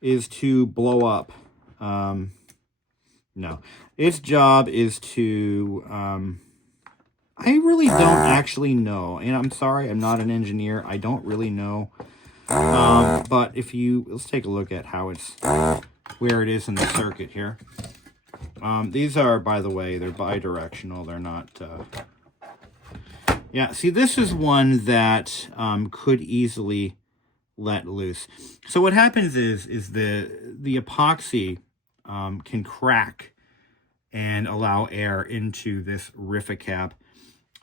is to blow up. No. Its job is to... I really don't actually know. And I'm sorry, I'm not an engineer. I don't really know. But if you... Let's take a look at how it's... where it is in the circuit here. These are, by the way, they're bidirectional. They're not... Yeah, see, this is one that could easily let loose. So what happens is the epoxy can crack and allow air into this Riffa cap,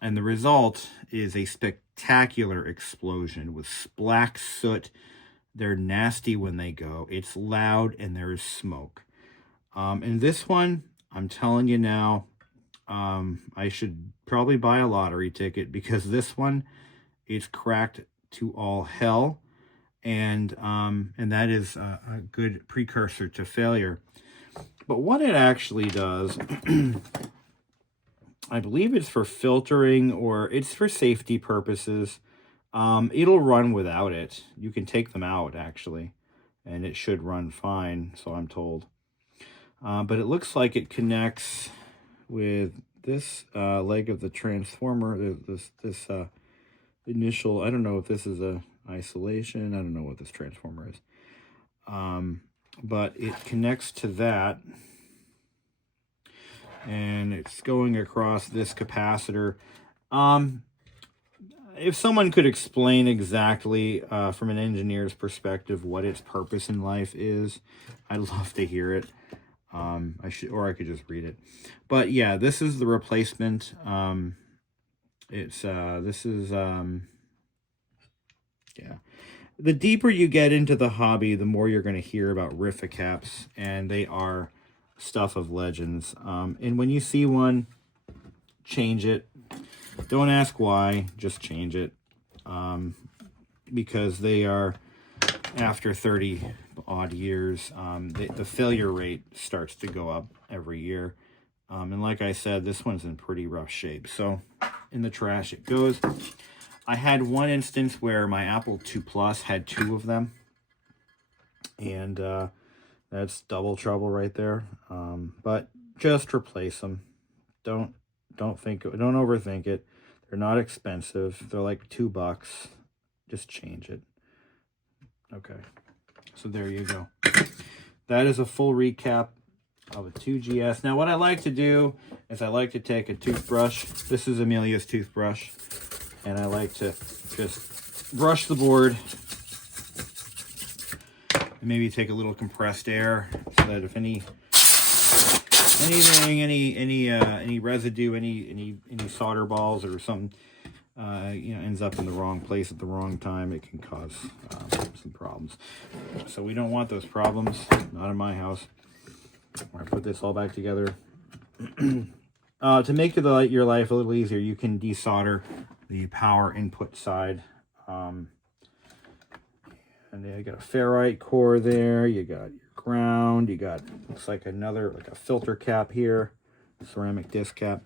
and the result is a spectacular explosion with black soot. They're nasty when they go. It's loud and there is smoke. And this one, I'm telling you now, I should probably buy a lottery ticket, because this one is cracked to all hell, and that is a good precursor to failure. But what it actually does, I believe it's for filtering, or it's for safety purposes. It'll run without it. You can take them out, actually, and it should run fine, so I'm told. But it looks like it connects with this leg of the transformer, this initial, I don't know if this is a isolation, I don't know what this transformer is. But it connects to that, and it's going across this capacitor. If someone could explain exactly from an engineer's perspective what its purpose in life is, I'd love to hear it. I could just read it. But yeah, this is the replacement. Yeah. The deeper you get into the hobby, the more you're going to hear about Riffa caps, and they are stuff of legends. And when you see one, change it. Don't ask why, just change it. Because they are, after 30 odd years, the failure rate starts to go up every year. And like I said, this one's in pretty rough shape. So in the trash it goes. I had one instance where my Apple II Plus had 2 of them. And that's double trouble right there. But just replace them. Don't overthink it. They're not expensive. They're like $2. Just change it. Okay. So there you go. That is a full recap of a 2GS. Now what I like to do is I like to take a toothbrush. This is Amelia's toothbrush. And I like to just brush the board. And maybe take a little compressed air so that if any residue, any solder balls or something, ends up in the wrong place at the wrong time, it can cause some problems. So we don't want those problems. Not in my house. When I put this all back together, to make your life a little easier, you can desolder the power input side. And then you got a ferrite core there. You got your ground. You got, looks like a filter cap here, ceramic disc cap.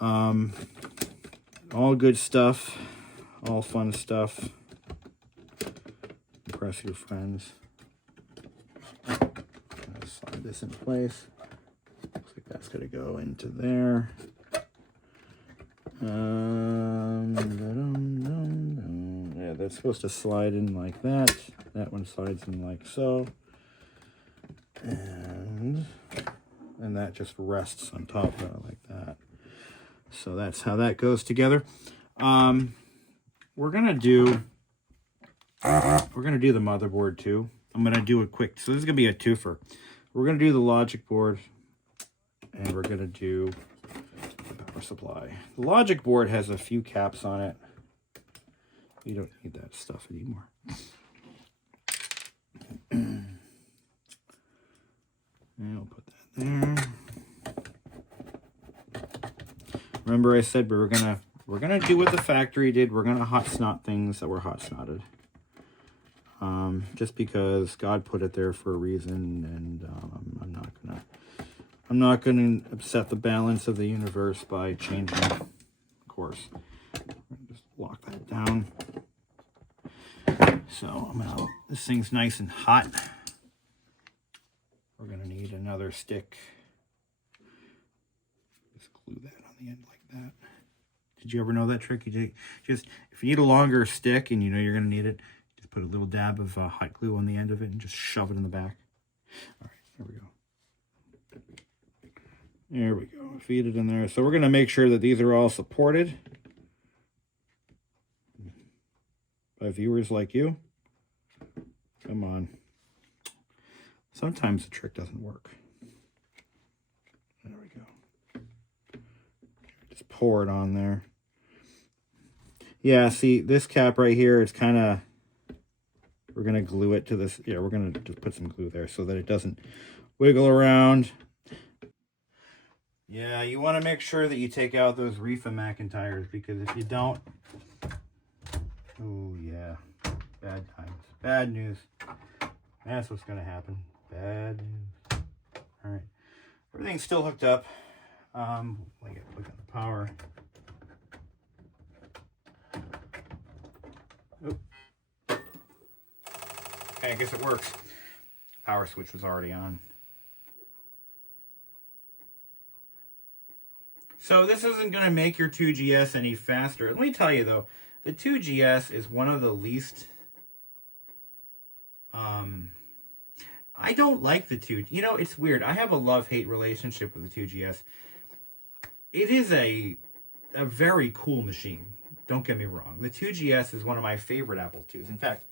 All good stuff, all fun stuff. Impress your friends. Slide this in place. Looks like that's gonna go into there. Yeah, that's supposed to slide in like that. That one slides in like so. And that just rests on top of it like that. So that's how that goes together. We're gonna do the motherboard too. I'm gonna do a quick, so this is gonna be a twofer. We're gonna do the logic board, and we're gonna do the power supply. The logic board has a few caps on it. You don't need that stuff anymore. And I'll put that there. Remember I said we're gonna do what the factory did. We're gonna hot snot things that were hot snotted. Just because God put it there for a reason, and I'm not gonna upset the balance of the universe by changing course. Just lock that down. So this thing's nice and hot. We're gonna need another stick. Just glue that on the end like that. Did you ever know that trick? If you need a longer stick and you know you're gonna need it, just put a little dab of hot glue on the end of it and just shove it in the back. All right, there we go. There we go. Feed it in there. So we're gonna make sure that these are all supported by viewers like you. Come on. Sometimes the trick doesn't work. There we go. Just pour it on there. Yeah, see, this cap right here, it's kind of, we're going to glue it to this. Yeah, we're going to just put some glue there so that it doesn't wiggle around. Yeah, you want to make sure that you take out those Riffa McIntyres, because if you don't, oh yeah, bad times, bad news. That's what's going to happen. Bad news. All right, everything's still hooked up. Look at the power. Oop. Okay, I guess it works. Power switch was already on. So this isn't going to make your 2GS any faster. Let me tell you though, the 2GS is one of the least... I don't like the 2... You know, it's weird. I have a love-hate relationship with the 2GS. It is a very cool machine. Don't get me wrong. The 2GS is one of my favorite Apple IIs. In fact,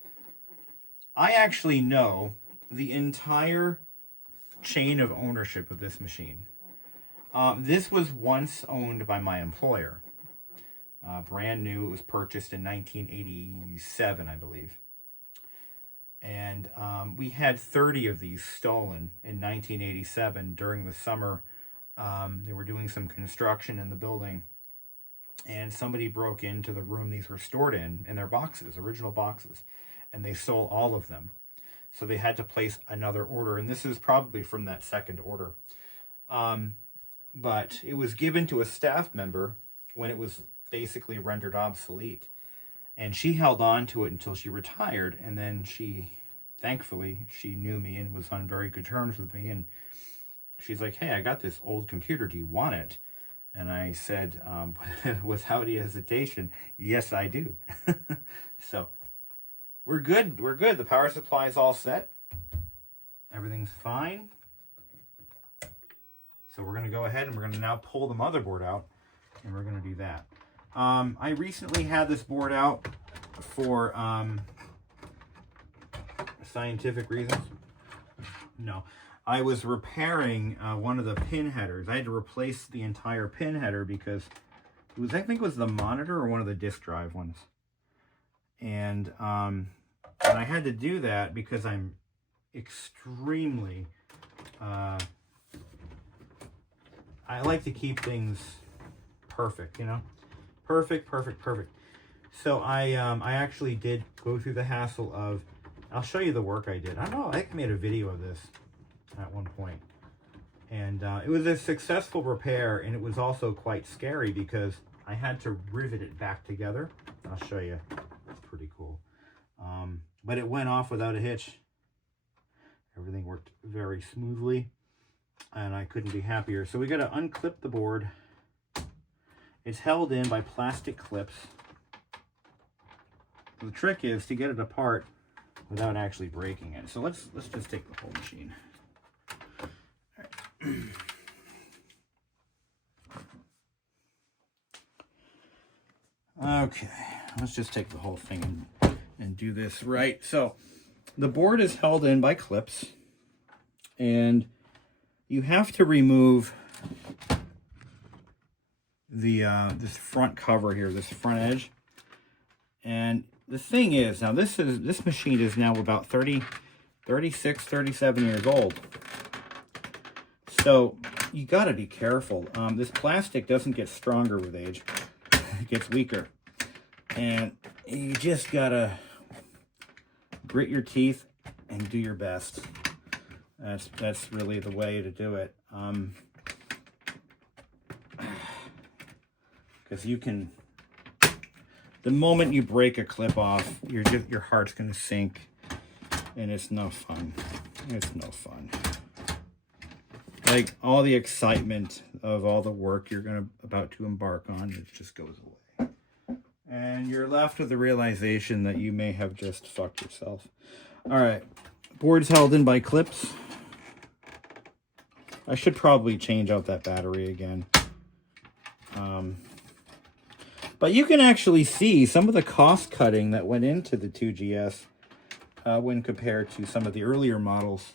I actually know the entire chain of ownership of this machine. This was once owned by my employer. Brand new. It was purchased in 1987, I believe. And we had 30 of these stolen in 1987 during the summer. They were doing some construction in the building. And somebody broke into the room these were stored in their boxes, original boxes. And they stole all of them. So they had to place another order. And this is probably from that second order. But it was given to a staff member when it was basically rendered obsolete. And she held on to it until she retired. And then thankfully, she knew me and was on very good terms with me. And she's like, hey, I got this old computer. Do you want it? And I said, without hesitation, yes, I do. So we're good. We're good. The power supply is all set. Everything's fine. So we're going to go ahead and we're going to now pull the motherboard out. And we're going to do that. I recently had this board out for scientific reasons. No. I was repairing one of the pin headers. I had to replace the entire pin header because it was, I think it was the monitor or one of the disk drive ones. And I had to do that because I'm extremely, I like to keep things perfect, you know? Perfect. So I actually did go through the hassle of, I'll show you the work I did. I don't know, I made a video of this at one point. And it was a successful repair, and it was also quite scary because I had to rivet it back together. I'll show you. It's pretty cool. But it went off without a hitch. Everything worked very smoothly, and I couldn't be happier. So we got to unclip the board. It's held in by plastic clips. The trick is to get it apart without actually breaking it. So let's just take the whole machine. Okay, let's just take the whole thing and do this right. So the board is held in by clips, and you have to remove the this front cover here, this front edge. And the thing is, now this machine is now about 36, 37 years old. So you got to be careful. This plastic doesn't get stronger with age. It gets weaker. And you just got to grit your teeth and do your best. That's really the way to do it. Because you can, the moment you break a clip off, your heart's going to sink. And it's no fun. It's no fun. Like, all the excitement of all the work you're about to embark on, it just goes away. And you're left with the realization that you may have just fucked yourself. All right, board's held in by clips. I should probably change out that battery again. But you can actually see some of the cost cutting that went into the 2GS when compared to some of the earlier models.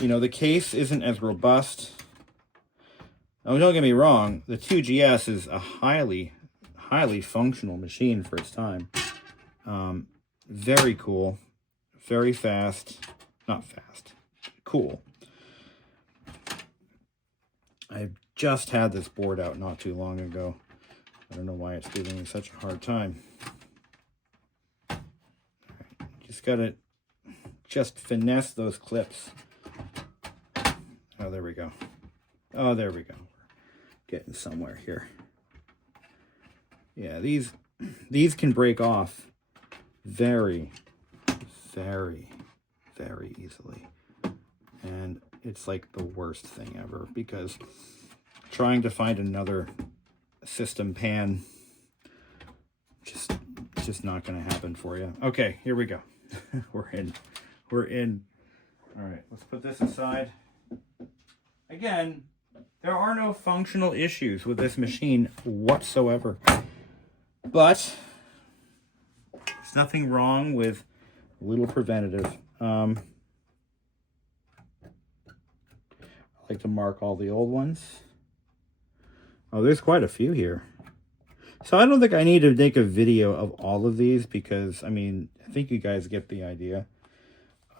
You know, the case isn't as robust. Oh, don't get me wrong. The 2GS is a highly functional machine for its time. Very cool. Very fast. Not fast. Cool. I just had this board out not too long ago. I don't know why it's giving me such a hard time. Just got to just finesse those clips. Oh, there we go. Oh, there we go. Getting somewhere here. Yeah, these can break off very, very, very easily. And it's like the worst thing ever, because trying to find another system pan, just not going to happen for you. Okay, here we go. We're in. All right, let's put this aside. Again, there are no functional issues with this machine whatsoever. But there's nothing wrong with a little preventative. I like to mark all the old ones. Oh, there's quite a few here. So I don't think I need to make a video of all of these, because, I mean, I think you guys get the idea.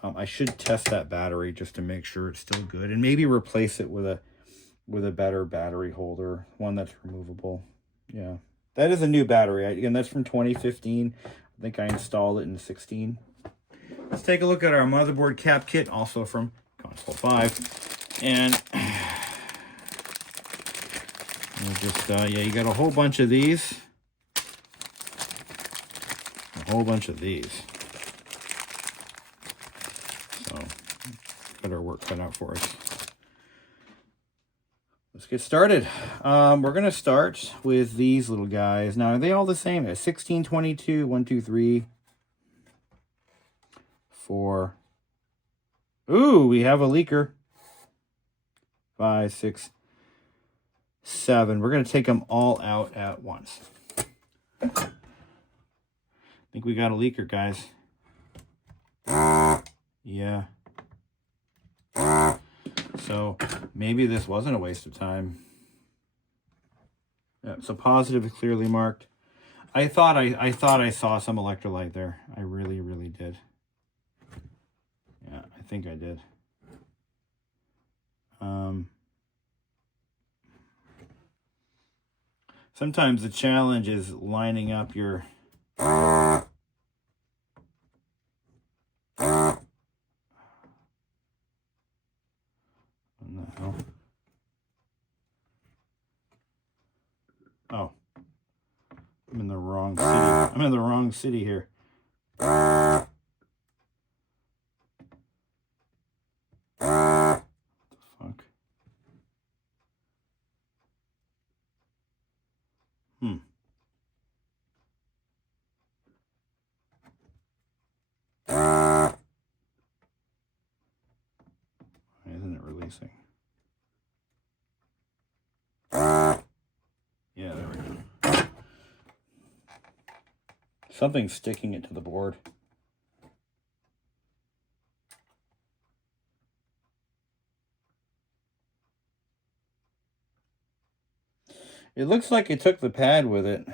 I should test that battery just to make sure it's still good, and maybe replace it with a better battery holder, one that's removable. Yeah, that is a new battery. Again, that's from 2015. I think I installed it in 16. Let's take a look at our motherboard cap kit, also from Console5. And we'll just, yeah, you got a whole bunch of these. A whole bunch of these. So, got our work cut out for us. Let's get started. We're going to start with these little guys. Now, are they all the same? 16, 22, 1, 2, 3, 4. Ooh, we have a leaker. 5, 6, 7. We're going to take them all out at once. I think we got a leaker, guys. Yeah. So maybe this wasn't a waste of time. Yeah, so positive is clearly marked. I thought I saw some electrolyte there. I really, really did. Yeah, I think I did. Sometimes the challenge is lining up your No. Oh. I'm in the wrong city. I'm in the wrong city here. What the fuck? Why isn't it releasing? Yeah, there we go. Something's sticking it to the board. It looks like it took the pad with it.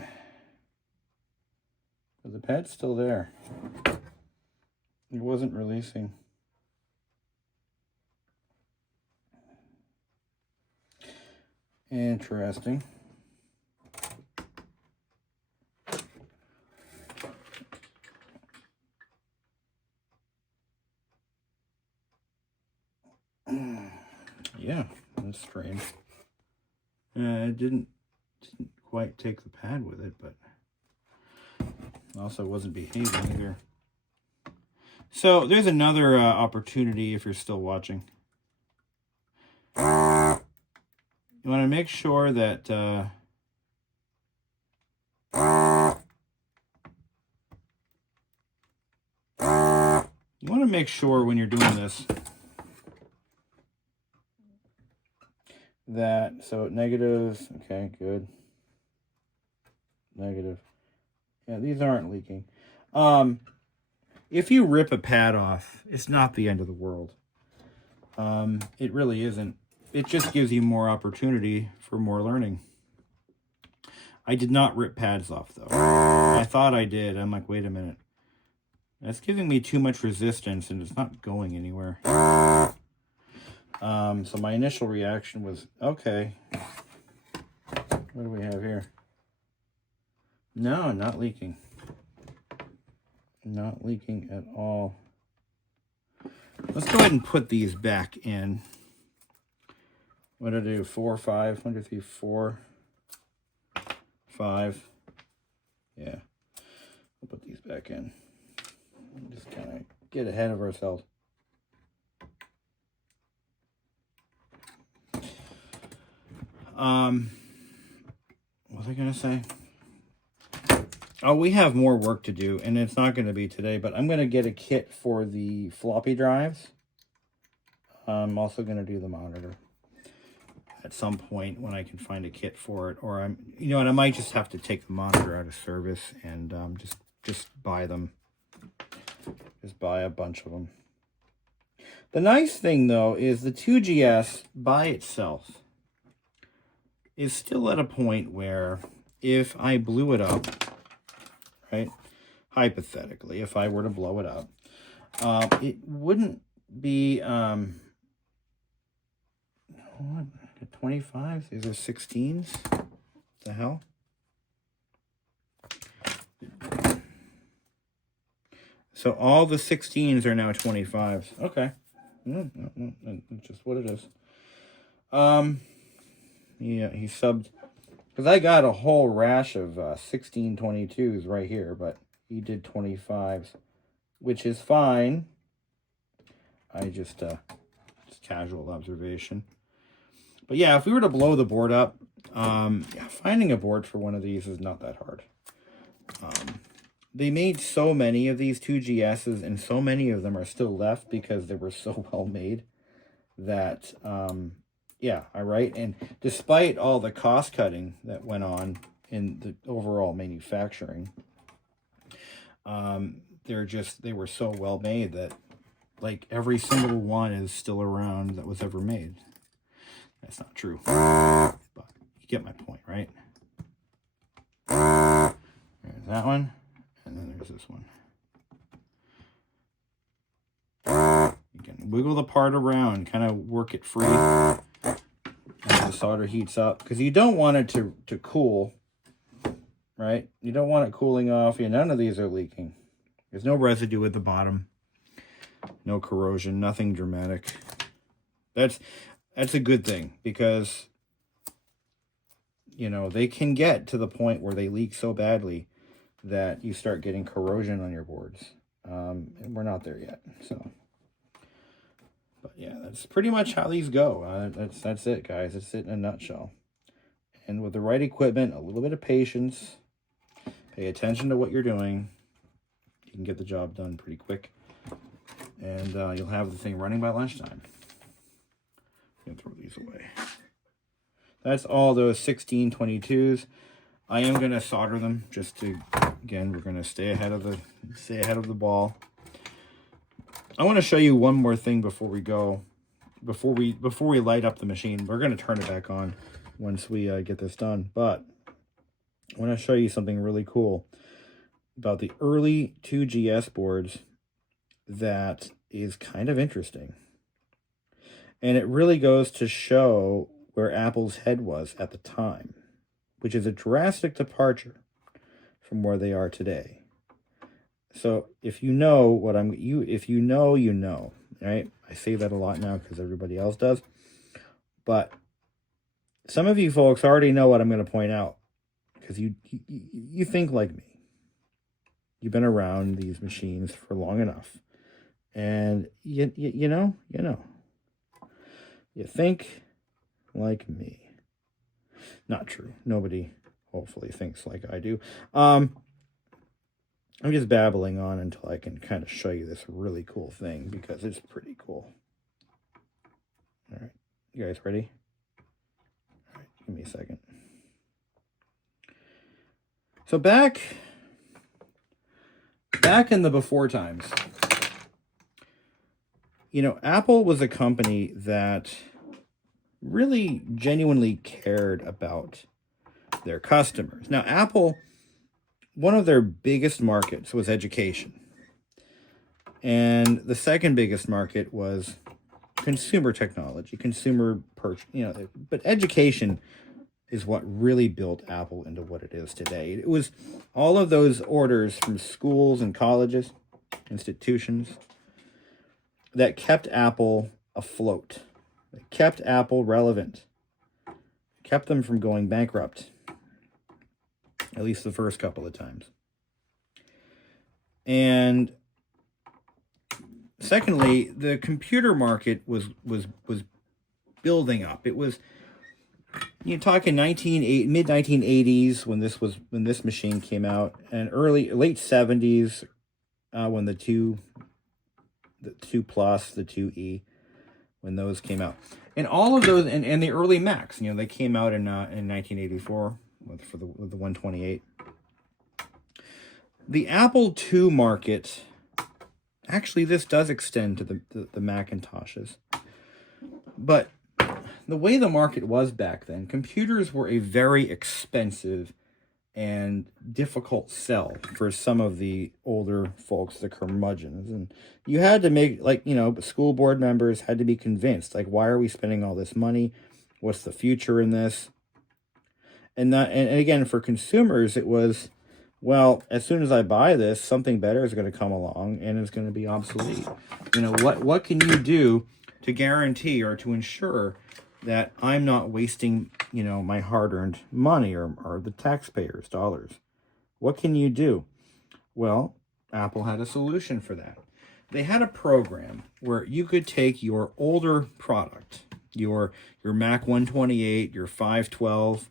But the pad's still there. It wasn't releasing. Interesting. Yeah, that's strange. It didn't quite take the pad with it, but also wasn't behaving either. So there's another opportunity if you're still watching. You want to make sure that you want to make sure when you're doing this that, so negative, okay, good. Negative. Yeah, these aren't leaking. If you rip a pad off, it's not the end of the world. It really isn't. It just gives you more opportunity for more learning. I did not rip pads off, though. I thought I did. I'm like, wait a minute. That's giving me too much resistance, and it's not going anywhere. So my initial reaction was, okay. What do we have here? No, not leaking. Not leaking at all. Let's go ahead and put these back in. What did I do? 4, 5, 1, 2, 3, 4, 5. Yeah. We'll put these back in. Just kind of get ahead of ourselves. What was I going to say? Oh, we have more work to do, and it's not going to be today, but I'm going to get a kit for the floppy drives. I'm also going to do the monitor at some point when I can find a kit for it, or you know what, I might just have to take the monitor out of service and just buy them. Just buy a bunch of them. The nice thing, though, is the 2GS by itself is still at a point where if I blew it up, right, hypothetically, if I were to blow it up, it wouldn't be, what, 25s? These are 16s? What the hell? So all the 16s are now 25s. Okay. That's just what it is. Yeah, he subbed. Because I got a whole rash of 1622s right here, but he did 25s, which is fine. I just casual observation. But yeah, if we were to blow the board up, finding a board for one of these is not that hard. They made so many of these 2GSs, and so many of them are still left because they were so well made that, yeah, all right. And despite all the cost cutting that went on in the overall manufacturing, they were so well made that like every single one is still around that was ever made. That's not true, but you get my point, right? There's that one, and then there's this one. You can wiggle the part around, kind of work it free as the solder heats up, because you don't want it to cool, right? You don't want it cooling off. Yeah, none of these are leaking. There's no residue at the bottom, no corrosion, nothing dramatic. That's a good thing, because, you know, they can get to the point where they leak so badly that you start getting corrosion on your boards. And we're not there yet, so. But yeah, that's pretty much how these go. That's it, guys. That's it in a nutshell. And with the right equipment, a little bit of patience, pay attention to what you're doing, you can get the job done pretty quick. And you'll have the thing running by lunchtime. I'm gonna throw these away. That's all those 1622s. I am gonna solder them just to, again, we're gonna stay ahead of the ball. I want to show you one more thing before we go, before we light up the machine. We're gonna turn it back on once we get this done. But I want to show you something really cool about the early 2GS boards that is kind of interesting. And it really goes to show where Apple's head was at the time, which is a drastic departure from where they are today. So if you know what if you know, you know, right? I say that a lot now because everybody else does. But some of you folks already know what I'm going to point out, because you think like me. You've been around these machines for long enough. And you know. You think like me. Not true. Nobody hopefully thinks like I do. I'm just babbling on until I can kind of show you this really cool thing, because it's pretty cool. All right. You guys ready? All right. Give me a second. So back in the before times, you know, Apple was a company that really genuinely cared about their customers. Now, Apple, one of their biggest markets was education. And the second biggest market was consumer technology, but education is what really built Apple into what it is today. It was all of those orders from schools and colleges, institutions, that kept Apple afloat, that kept Apple relevant, kept them from going bankrupt, at least the first couple of times. And secondly, the computer market was building up. It was, you're talking mid 1980s when this machine came out, and late 70s when the 2 Plus, the 2E, when those came out, and all of those, and the early Macs, they came out in 1984 with the 128. The Apple II market, actually, this does extend to the Macintoshes, but the way the market was back then, computers were a very expensive and difficult sell for some of the older folks, the curmudgeons. And you had to make, school board members had to be convinced, why are we spending all this money? What's the future in this? And again, for consumers, it was, well, as soon as I buy this, something better is going to come along and it's going to be obsolete. What can you do to guarantee or to ensure that I'm not wasting, my hard-earned money or the taxpayers' dollars? What can you do? Well, Apple had a solution for that. They had a program where you could take your older product, your Mac 128, your 512,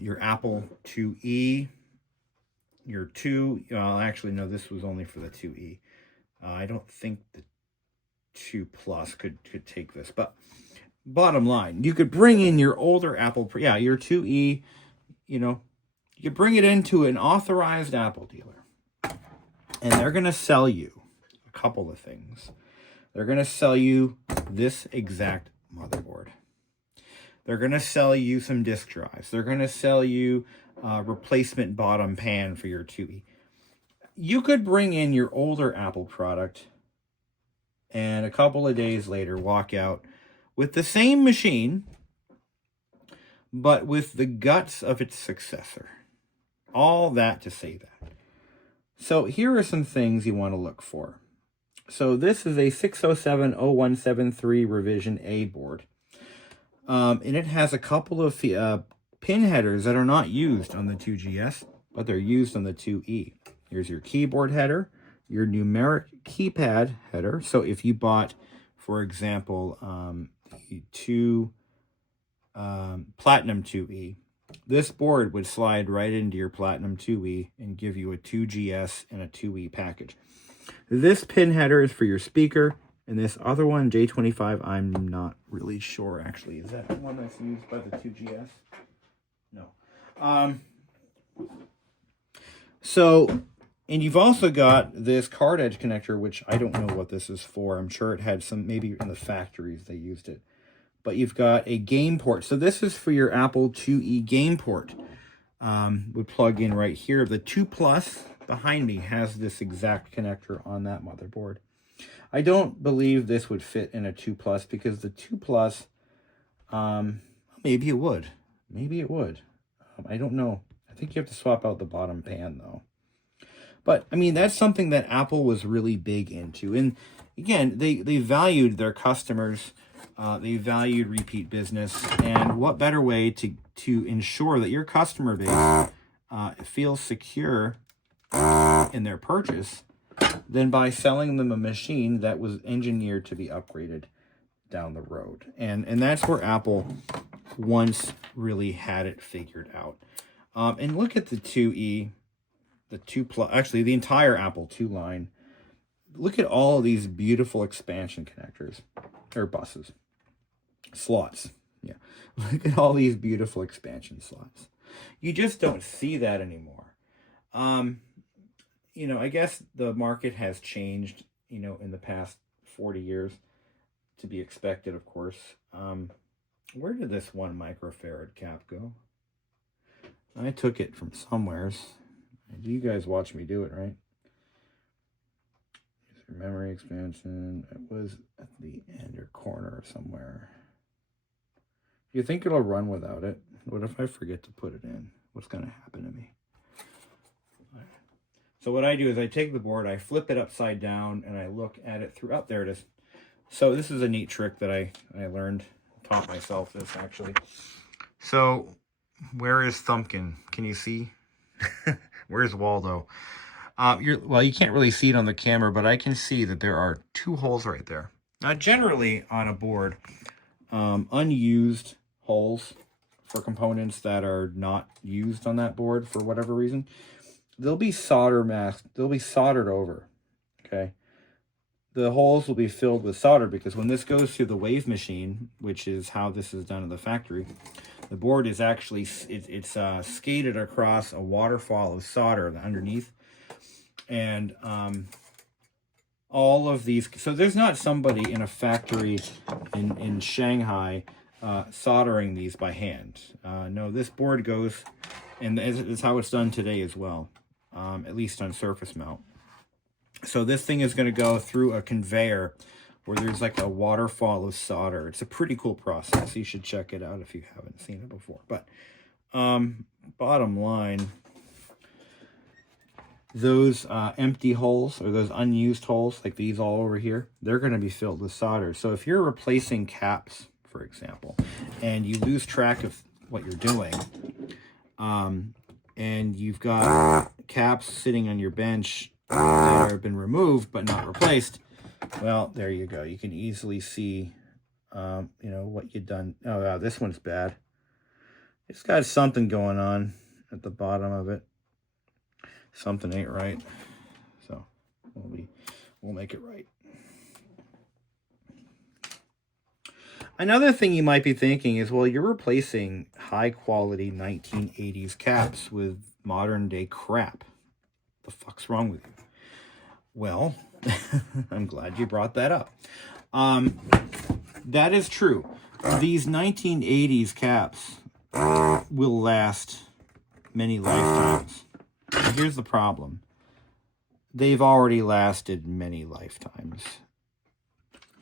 your Apple IIe, your 2, actually, no, this was only for the 2E. I don't think the 2 Plus could take this, but bottom line, you could bring in your older Apple, your 2E, you bring it into an authorized Apple dealer, and they're going to sell you a couple of things. They're going to sell you this exact motherboard. They're going to sell you some disk drives. They're going to sell you replacement bottom pan for your 2E. You could bring in your older Apple product and a couple of days later walk out with the same machine, but with the guts of its successor. All that to say that. So here are some things you want to look for. So this is a 6070173 revision A board. And it has a couple of pin headers that are not used on the 2GS, but they're used on the 2E. Here's your keyboard header, your numeric keypad header. So if you bought, for example, the Platinum 2E, this board would slide right into your Platinum 2E and give you a 2GS and a 2E package. This pin header is for your speaker, and this other one, J25, I'm not really sure, actually. Is that the one that's used by the 2GS? No. And you've also got this card edge connector, which I don't know what this is for. I'm sure it had some, maybe in the factories they used it. But you've got a game port. So this is for your Apple IIe game port. Would plug in right here. The 2 Plus behind me has this exact connector on that motherboard. I don't believe this would fit in a 2 Plus because the 2 Plus, maybe it would. Maybe it would. I don't know. I think you have to swap out the bottom pan though. But, I mean, that's something that Apple was really big into. And, again, they valued their customers. They valued repeat business. And what better way to ensure that your customer base feels secure in their purchase than by selling them a machine that was engineered to be upgraded down the road. And that's where Apple once really had it figured out. And look at the 2E. The 2 Plus, actually the entire Apple II line. Look at all of these beautiful expansion connectors, or buses, slots. Yeah, look at all these beautiful expansion slots. You just don't see that anymore. I guess the market has changed, in the past 40 years, to be expected, of course. Where did this 1 microfarad cap go? I took it from somewheres. You guys watch me do it, right? Memory expansion. It was at the end or corner somewhere. Do you think it'll run without it? What if I forget to put it in? What's going to happen to me? So what I do is I take the board, I flip it upside down, and I look at it through, oh, there it is. So this is a neat trick that I learned, taught myself this actually. So where is Thumpkin? Can you see? Where's Waldo? Well, you can't really see it on the camera, but I can see that there are 2 holes right there. Now, generally on a board, unused holes for components that are not used on that board for whatever reason, they'll be solder masked. They'll be soldered over. Okay. The holes will be filled with solder because when this goes through the wave machine, which is how this is done in the factory, the board is actually it's skated across a waterfall of solder underneath, and all of these. So there's not somebody in a factory in Shanghai soldering these by hand. No, this board goes, and it's how it's done today as well, at least on surface mount. So this thing is going to go through a conveyor where there's like a waterfall of solder. It's a pretty cool process. You should check it out if you haven't seen it before. But bottom line, those empty holes or those unused holes like these all over here, they're going to be filled with solder. So if you're replacing caps, for example, and you lose track of what you're doing, and you've got caps sitting on your bench that have been removed but not replaced, well, there you go. You can easily see, you know, what you've done. Oh, wow, this one's bad. It's got something going on at the bottom of it. Something ain't right. So we'll make it right. Another thing you might be thinking is, well, you're replacing high-quality 1980s caps with modern-day crap. The fuck's wrong with you? Well, I'm glad you brought that up. That is true. These 1980s caps will last many lifetimes. And here's the problem. They've already lasted many lifetimes.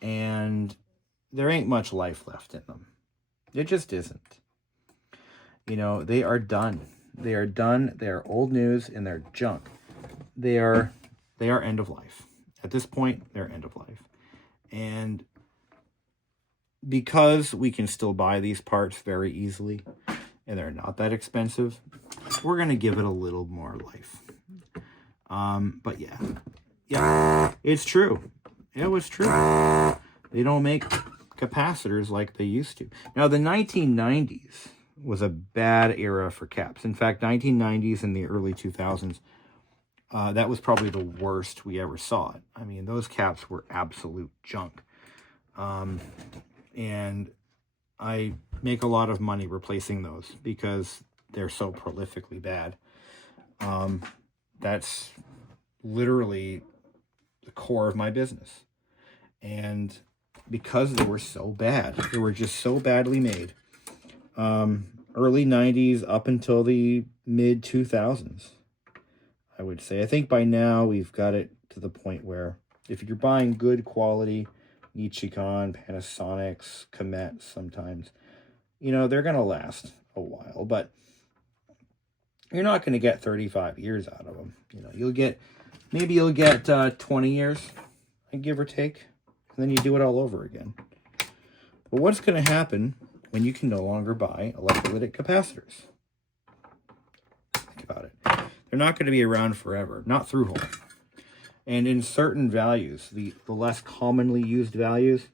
And there ain't much life left in them. It just isn't. You know, they are done. They are done. They are old news and they're junk. They are end of life. At this point, they're end of life. And because we can still buy these parts very easily and they're not that expensive, we're going to give it a little more life. But yeah, it's true. It was true. They don't make capacitors like they used to. Now, the 1990s was a bad era for caps. In fact, 1990s and the early 2000s, that was probably the worst we ever saw it. I mean, those caps were absolute junk. And I make a lot of money replacing those because they're so prolifically bad. That's literally the core of my business. And because they were so bad, they were just so badly made. Early 90s up until the mid 2000s, I would say. I think by now we've got it to the point where if you're buying good quality Nichicon, Panasonics, Comet sometimes, you know, they're going to last a while, but you're not going to get 35 years out of them. You know, maybe you'll get 20 years, give or take, and then you do it all over again. But what's going to happen when you can no longer buy electrolytic capacitors? Think about it. They're not going to be around forever, not through hole. And in certain values, the less commonly used values,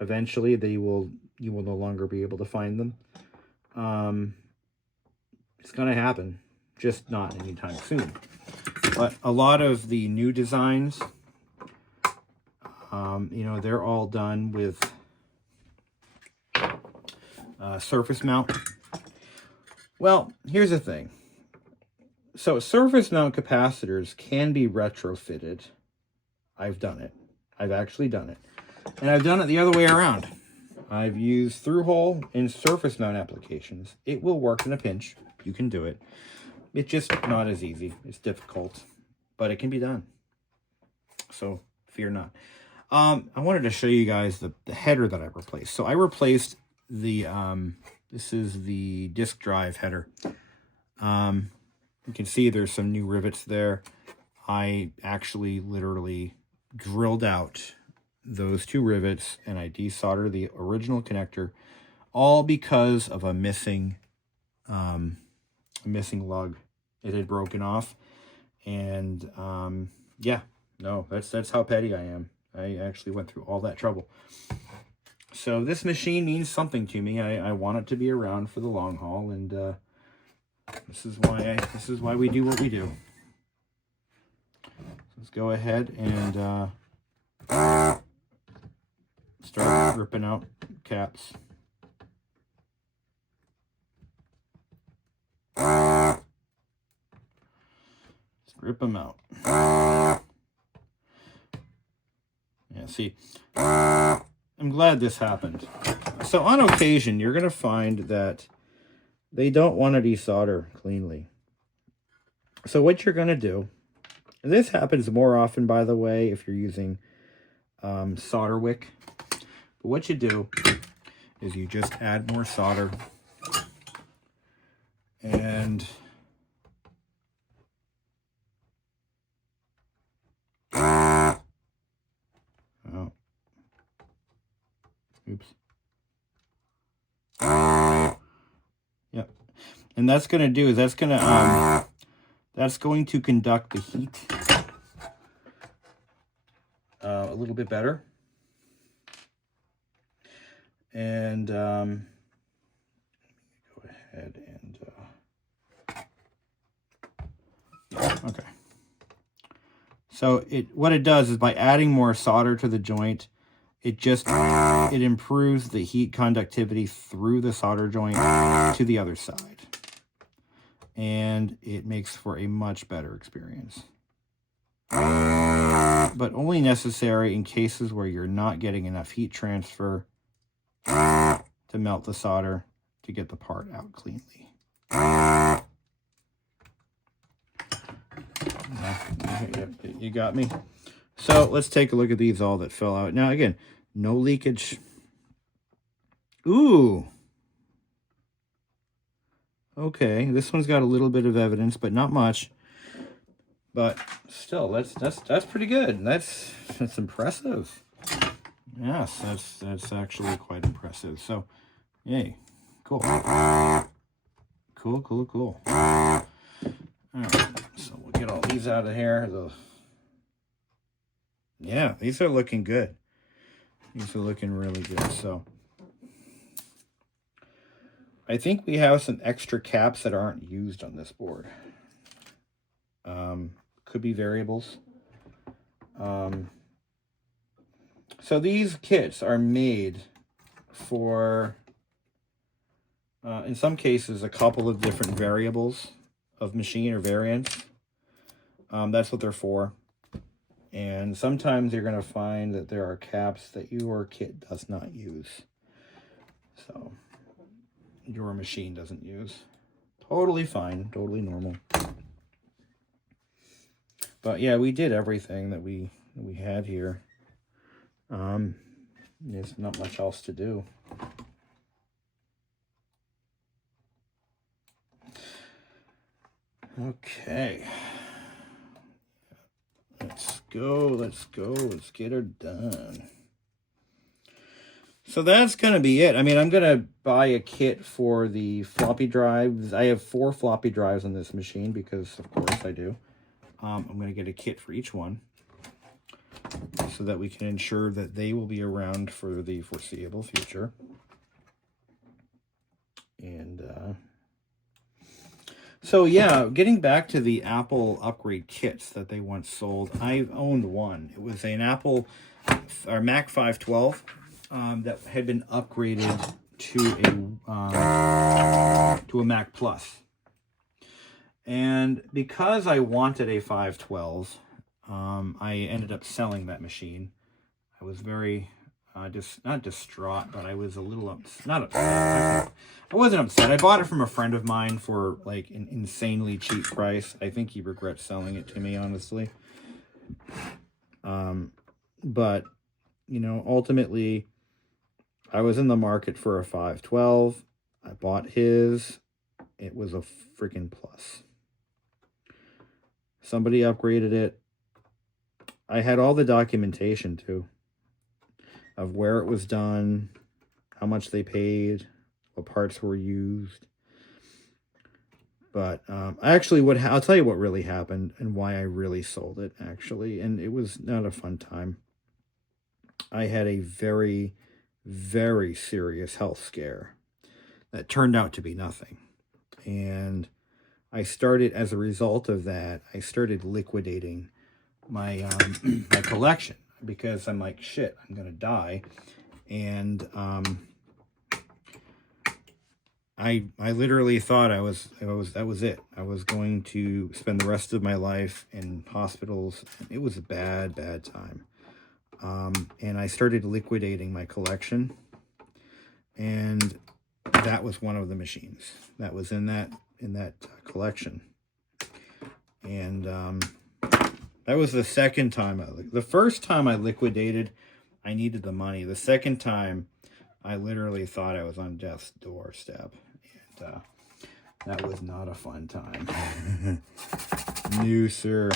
eventually you will no longer be able to find them. It's going to happen, just not anytime soon. But a lot of the new designs, you know, they're all done with surface mount. Well, here's the thing. So surface mount capacitors can be retrofitted. I've done it. I've actually done it. And I've done it the other way around. I've used through hole in surface mount applications. It will work in a pinch. You can do it. It's just not as easy. It's difficult, but it can be done. So fear not. I wanted to show you guys the header that I replaced. So I replaced the, this is the disk drive header. You can see there's some new rivets there. I actually literally drilled out those 2 rivets and I desoldered the original connector, all because of a missing lug. It had broken off, and yeah, no, that's how petty I am. I actually went through all that trouble. So this machine means something to me. I want it to be around for the long haul, and this is why we do what we do. Let's go ahead and start ripping out caps. Let's rip them out. Yeah, see, I'm glad this happened. So on occasion, you're going to find that they don't want to desolder cleanly. So what you're going to do, and this happens more often, by the way, if you're using solder wick. But what you do is you just add more solder and oops. Yep. And that's going to do is that's going to conduct the heat a little bit better. And go ahead and okay. So what it does is by adding more solder to the joint, it improves the heat conductivity through the solder joint to the other side. And it makes for a much better experience. But only necessary in cases where you're not getting enough heat transfer to melt the solder to get the part out cleanly. You got me. So let's take a look at these all that fell out. Now again, no leakage. Ooh. Okay, this one's got a little bit of evidence, but not much. But still, that's pretty good. That's impressive. Yes, that's actually quite impressive. So, yay, cool, cool. All right, so we'll get all these out of here. Yeah, these are looking good. These are looking really good. So, I think we have some extra caps that aren't used on this board. Could be variables. So these kits are made for, in some cases, a couple of different variables of machine or variants. That's what they're for. And sometimes you're going to find that there are caps that your kit does not use. So your machine doesn't use. Totally fine, totally normal. But yeah, we did everything that we had here. There's not much else to do. Okay. Let's get her done. So that's going to be it. I mean, I'm going to buy a kit for the floppy drives. I have 4 floppy drives on this machine because, of course, I do. I'm going to get a kit for each one so that we can ensure that they will be around for the foreseeable future. And so, yeah, getting back to the Apple upgrade kits that they once sold, I've owned one. It was an Apple or Mac 512 that had been upgraded to a Mac Plus. And because I wanted a 512, I ended up selling that machine. I was very, not distraught, but I was a little, not upset. I wasn't upset. I bought it from a friend of mine for like an insanely cheap price. I think he regrets selling it to me, honestly. But, you know, ultimately, I was in the market for a 512. I bought his. It was a freaking plus. Somebody upgraded it. I had all the documentation too of where it was done, how much they paid, what parts were used. But I actually I'll tell you what really happened and why I really sold it, actually. And it was not a fun time. I had a very, very serious health scare that turned out to be nothing. And I started, as a result of that, I started liquidating my my collection, because I'm like, shit, I'm gonna die. And I literally thought that was it. I was going to spend the rest of my life in hospitals. It was a bad time. And I started liquidating my collection, and that was one of the machines that was in that collection. And that was the second time. The first time I liquidated, I needed the money. The second time, I literally thought I was on death's doorstep, and that was not a fun time. No, sir.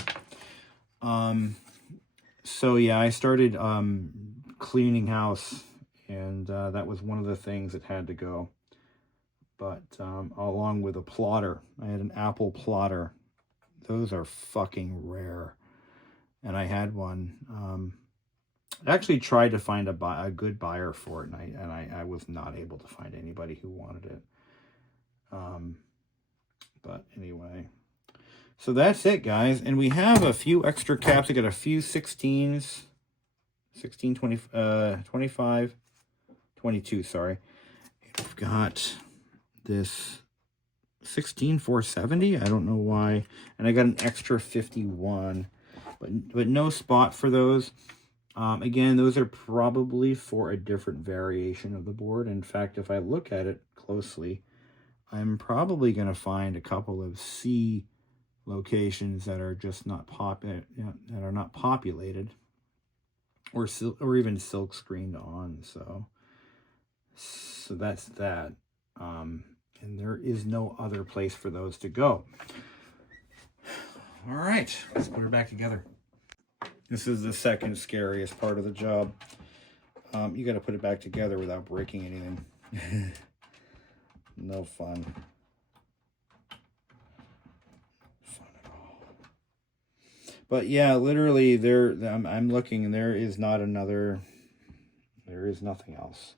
So yeah, I started cleaning house, and that was one of the things that had to go. But along with a plotter, I had an Apple plotter. Those are fucking rare, and I had one. I actually tried to find a good buyer for it, and I was not able to find anybody who wanted it. But anyway, so that's it, guys. And we have a few extra caps. I got a few 16s, 16, 20, 25, 22, sorry. I've got this 16470. I don't know why. And I got an extra 51, but no spot for those. Again, those are probably for a different variation of the board. In fact, if I look at it closely, I'm probably going to find a couple of C locations that are just not that are not populated, or even silk screened on. So that's that. And there is no other place for those to go. All right, let's put her back together. This is the second scariest part of the job. You got to put it back together without breaking anything. No fun. Fun at all. But yeah, literally, I'm looking, and there is nothing else.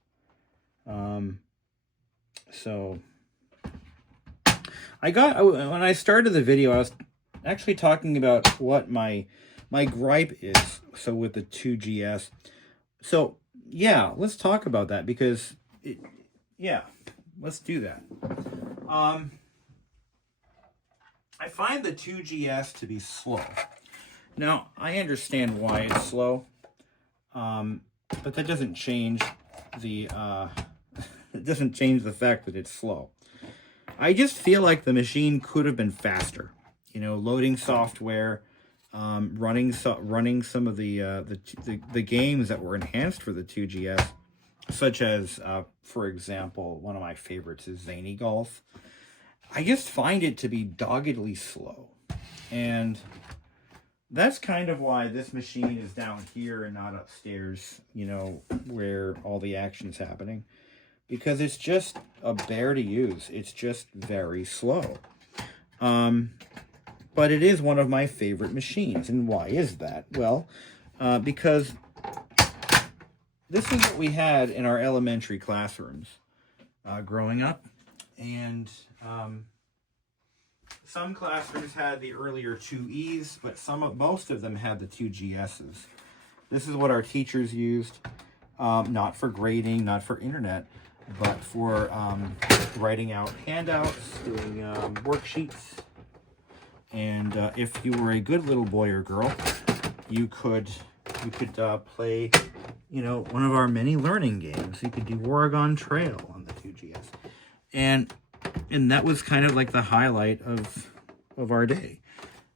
So when I started the video, I was actually talking about what my gripe is. So with the 2GS, so yeah, let's talk about that, because let's do that. I find the 2GS to be slow. Now, I understand why it's slow, but that doesn't change the it doesn't change the fact that it's slow. I just feel like the machine could have been faster. You know, loading software, running some of the games that were enhanced for the 2GS, such as, for example, one of my favorites is Zany Golf. I just find it to be doggedly slow, and that's kind of why this machine is down here and not upstairs, you know, where all the action's happening, because it's just a bear to use. It's just very slow. But it is one of my favorite machines. And why is that? Well, because this is what we had in our elementary classrooms growing up. And some classrooms had the earlier 2Es, but most of them had the 2GSs. This is what our teachers used, not for grading, not for internet, but for writing out handouts, doing worksheets. And if you were a good little boy or girl, you could play, you know, one of our many learning games. You could do Oregon Trail on the 2GS, and that was kind of like the highlight of our day.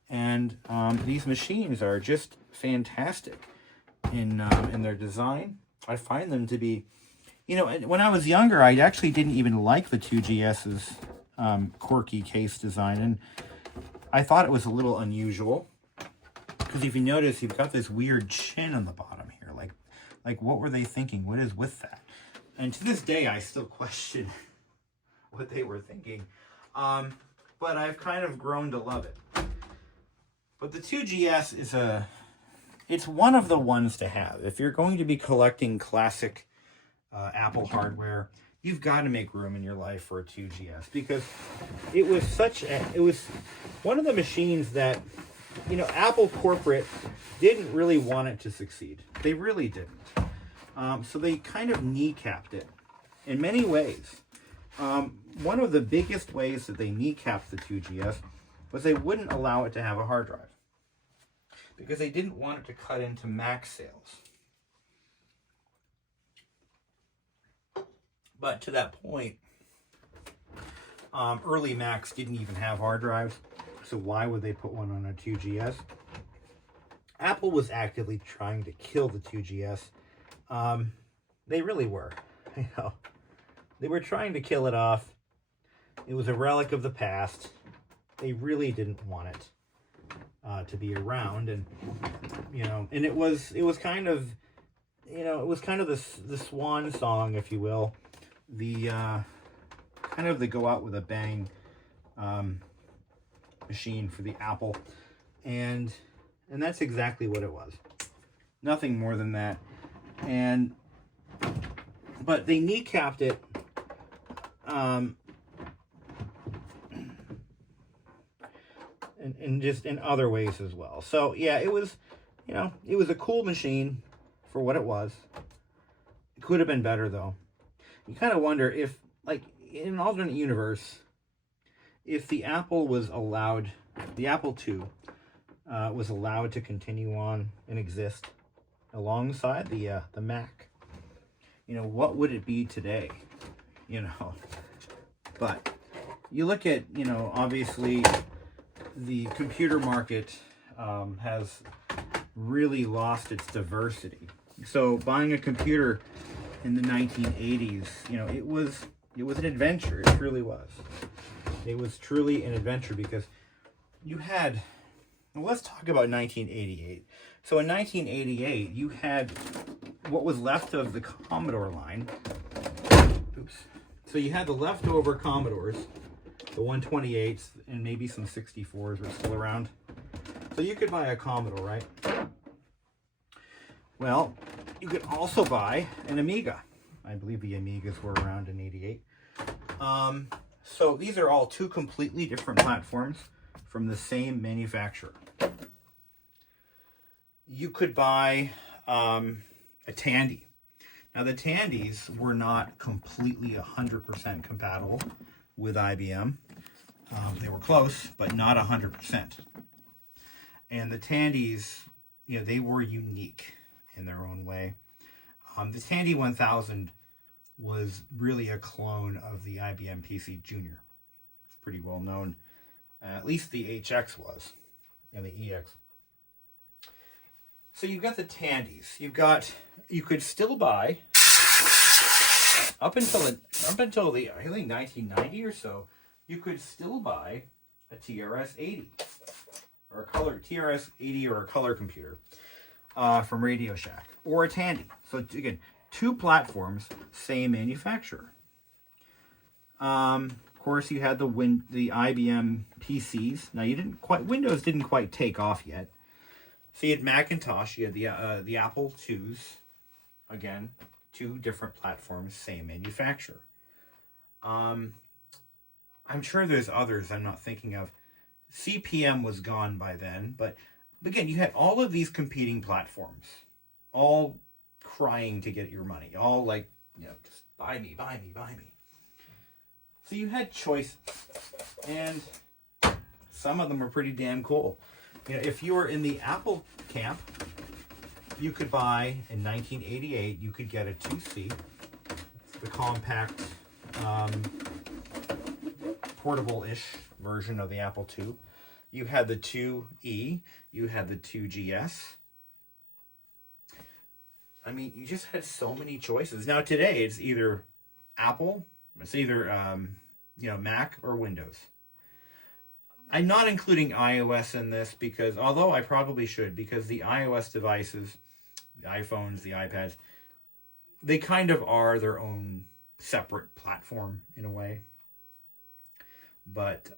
And these machines are just fantastic in their design. I find them to be, you know, when I was younger, I actually didn't even like the 2GS's quirky case design, and I thought it was a little unusual because if you notice, you've got this weird chin on the bottom here. Like what were they thinking? What is with that? And to this day, I still question what they were thinking. But I've kind of grown to love it. But the 2GS is it's one of the ones to have. If you're going to be collecting classic Apple hardware, you've got to make room in your life for a 2GS because it was one of the machines that, you know, Apple corporate didn't really want it to succeed. They really didn't. So they kind of kneecapped it in many ways. One of the biggest ways that they kneecapped the 2GS was they wouldn't allow it to have a hard drive because they didn't want it to cut into Mac sales. But to that point, early Macs didn't even have hard drives, so why would they put one on a 2GS? Apple was actively trying to kill the 2GS. They really were. You know, they were trying to kill it off. It was a relic of the past. They really didn't want it to be around, and you know, and it was kind of, you know, it was kind of the swan song, if you will, the kind of the go out with a bang machine for the Apple, and that's exactly what it was. Nothing more than that. But they kneecapped it. And just in other ways as well. So yeah, it was, you know, it was a cool machine for what it was. It could have been better though. You kind of wonder if, like, in an alternate universe, if the Apple was allowed, the Apple II was allowed to continue on and exist alongside the Mac. You know, what would it be today? You know, but you look at, you know, obviously the computer market has really lost its diversity. So buying a computer in the 1980s, you know, it was an adventure. It truly was. It was truly an adventure because you had, well, let's talk about 1988. So in 1988, you had what was left of the Commodore line. Oops. So you had the leftover Commodores, the 128s, and maybe some 64s were still around. So you could buy a Commodore, right? Well, you could also buy an Amiga. I believe the Amigas were around in 88. So these are all two completely different platforms from the same manufacturer. You could buy a Tandy. Now the Tandys were not completely 100% compatible with IBM. They were close, but not 100%. And the Tandys, you know, they were unique in their own way. The Tandy 1000 was really a clone of the IBM PC Junior. It's pretty well known. At least the HX was, and the EX. So you've got the Tandys. You could still buy up until the I think 1990 or so. You could still buy a TRS-80 or a TRS-80 or a color computer from Radio Shack or a Tandy. So again, two platforms, same manufacturer. Of course, you had the IBM PCs. Now Windows didn't quite take off yet. So you had Macintosh, you had the Apple IIs, again, two different platforms, same manufacturer. I'm sure there's others I'm not thinking of. CPM was gone by then, but again, you had all of these competing platforms, all crying to get your money, all like, you know, just buy me, buy me, buy me. So you had choices, and some of them were pretty damn cool. You know, if you were in the Apple camp, you could buy, in 1988, you could get a 2C, the compact, portable-ish version of the Apple II. You had the 2E, you had the 2GS. I mean, you just had so many choices. Now today, it's either Apple, it's either, you know, Mac or Windows. I'm not including iOS in this because, although I probably should, because the iOS devices, the iPhones, the iPads, they kind of are their own separate platform in a way. But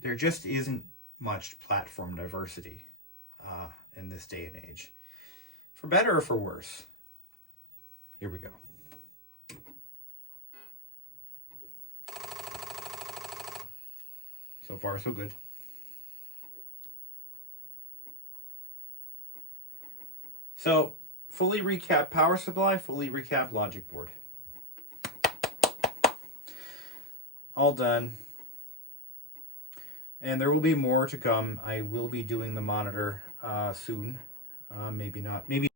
there just isn't much platform diversity in this day and age. For better or for worse. Here we go. So far, so good. So, fully recapped power supply, fully recapped logic board. All done. And there will be more to come. I will be doing the monitor soon. Maybe not. Maybe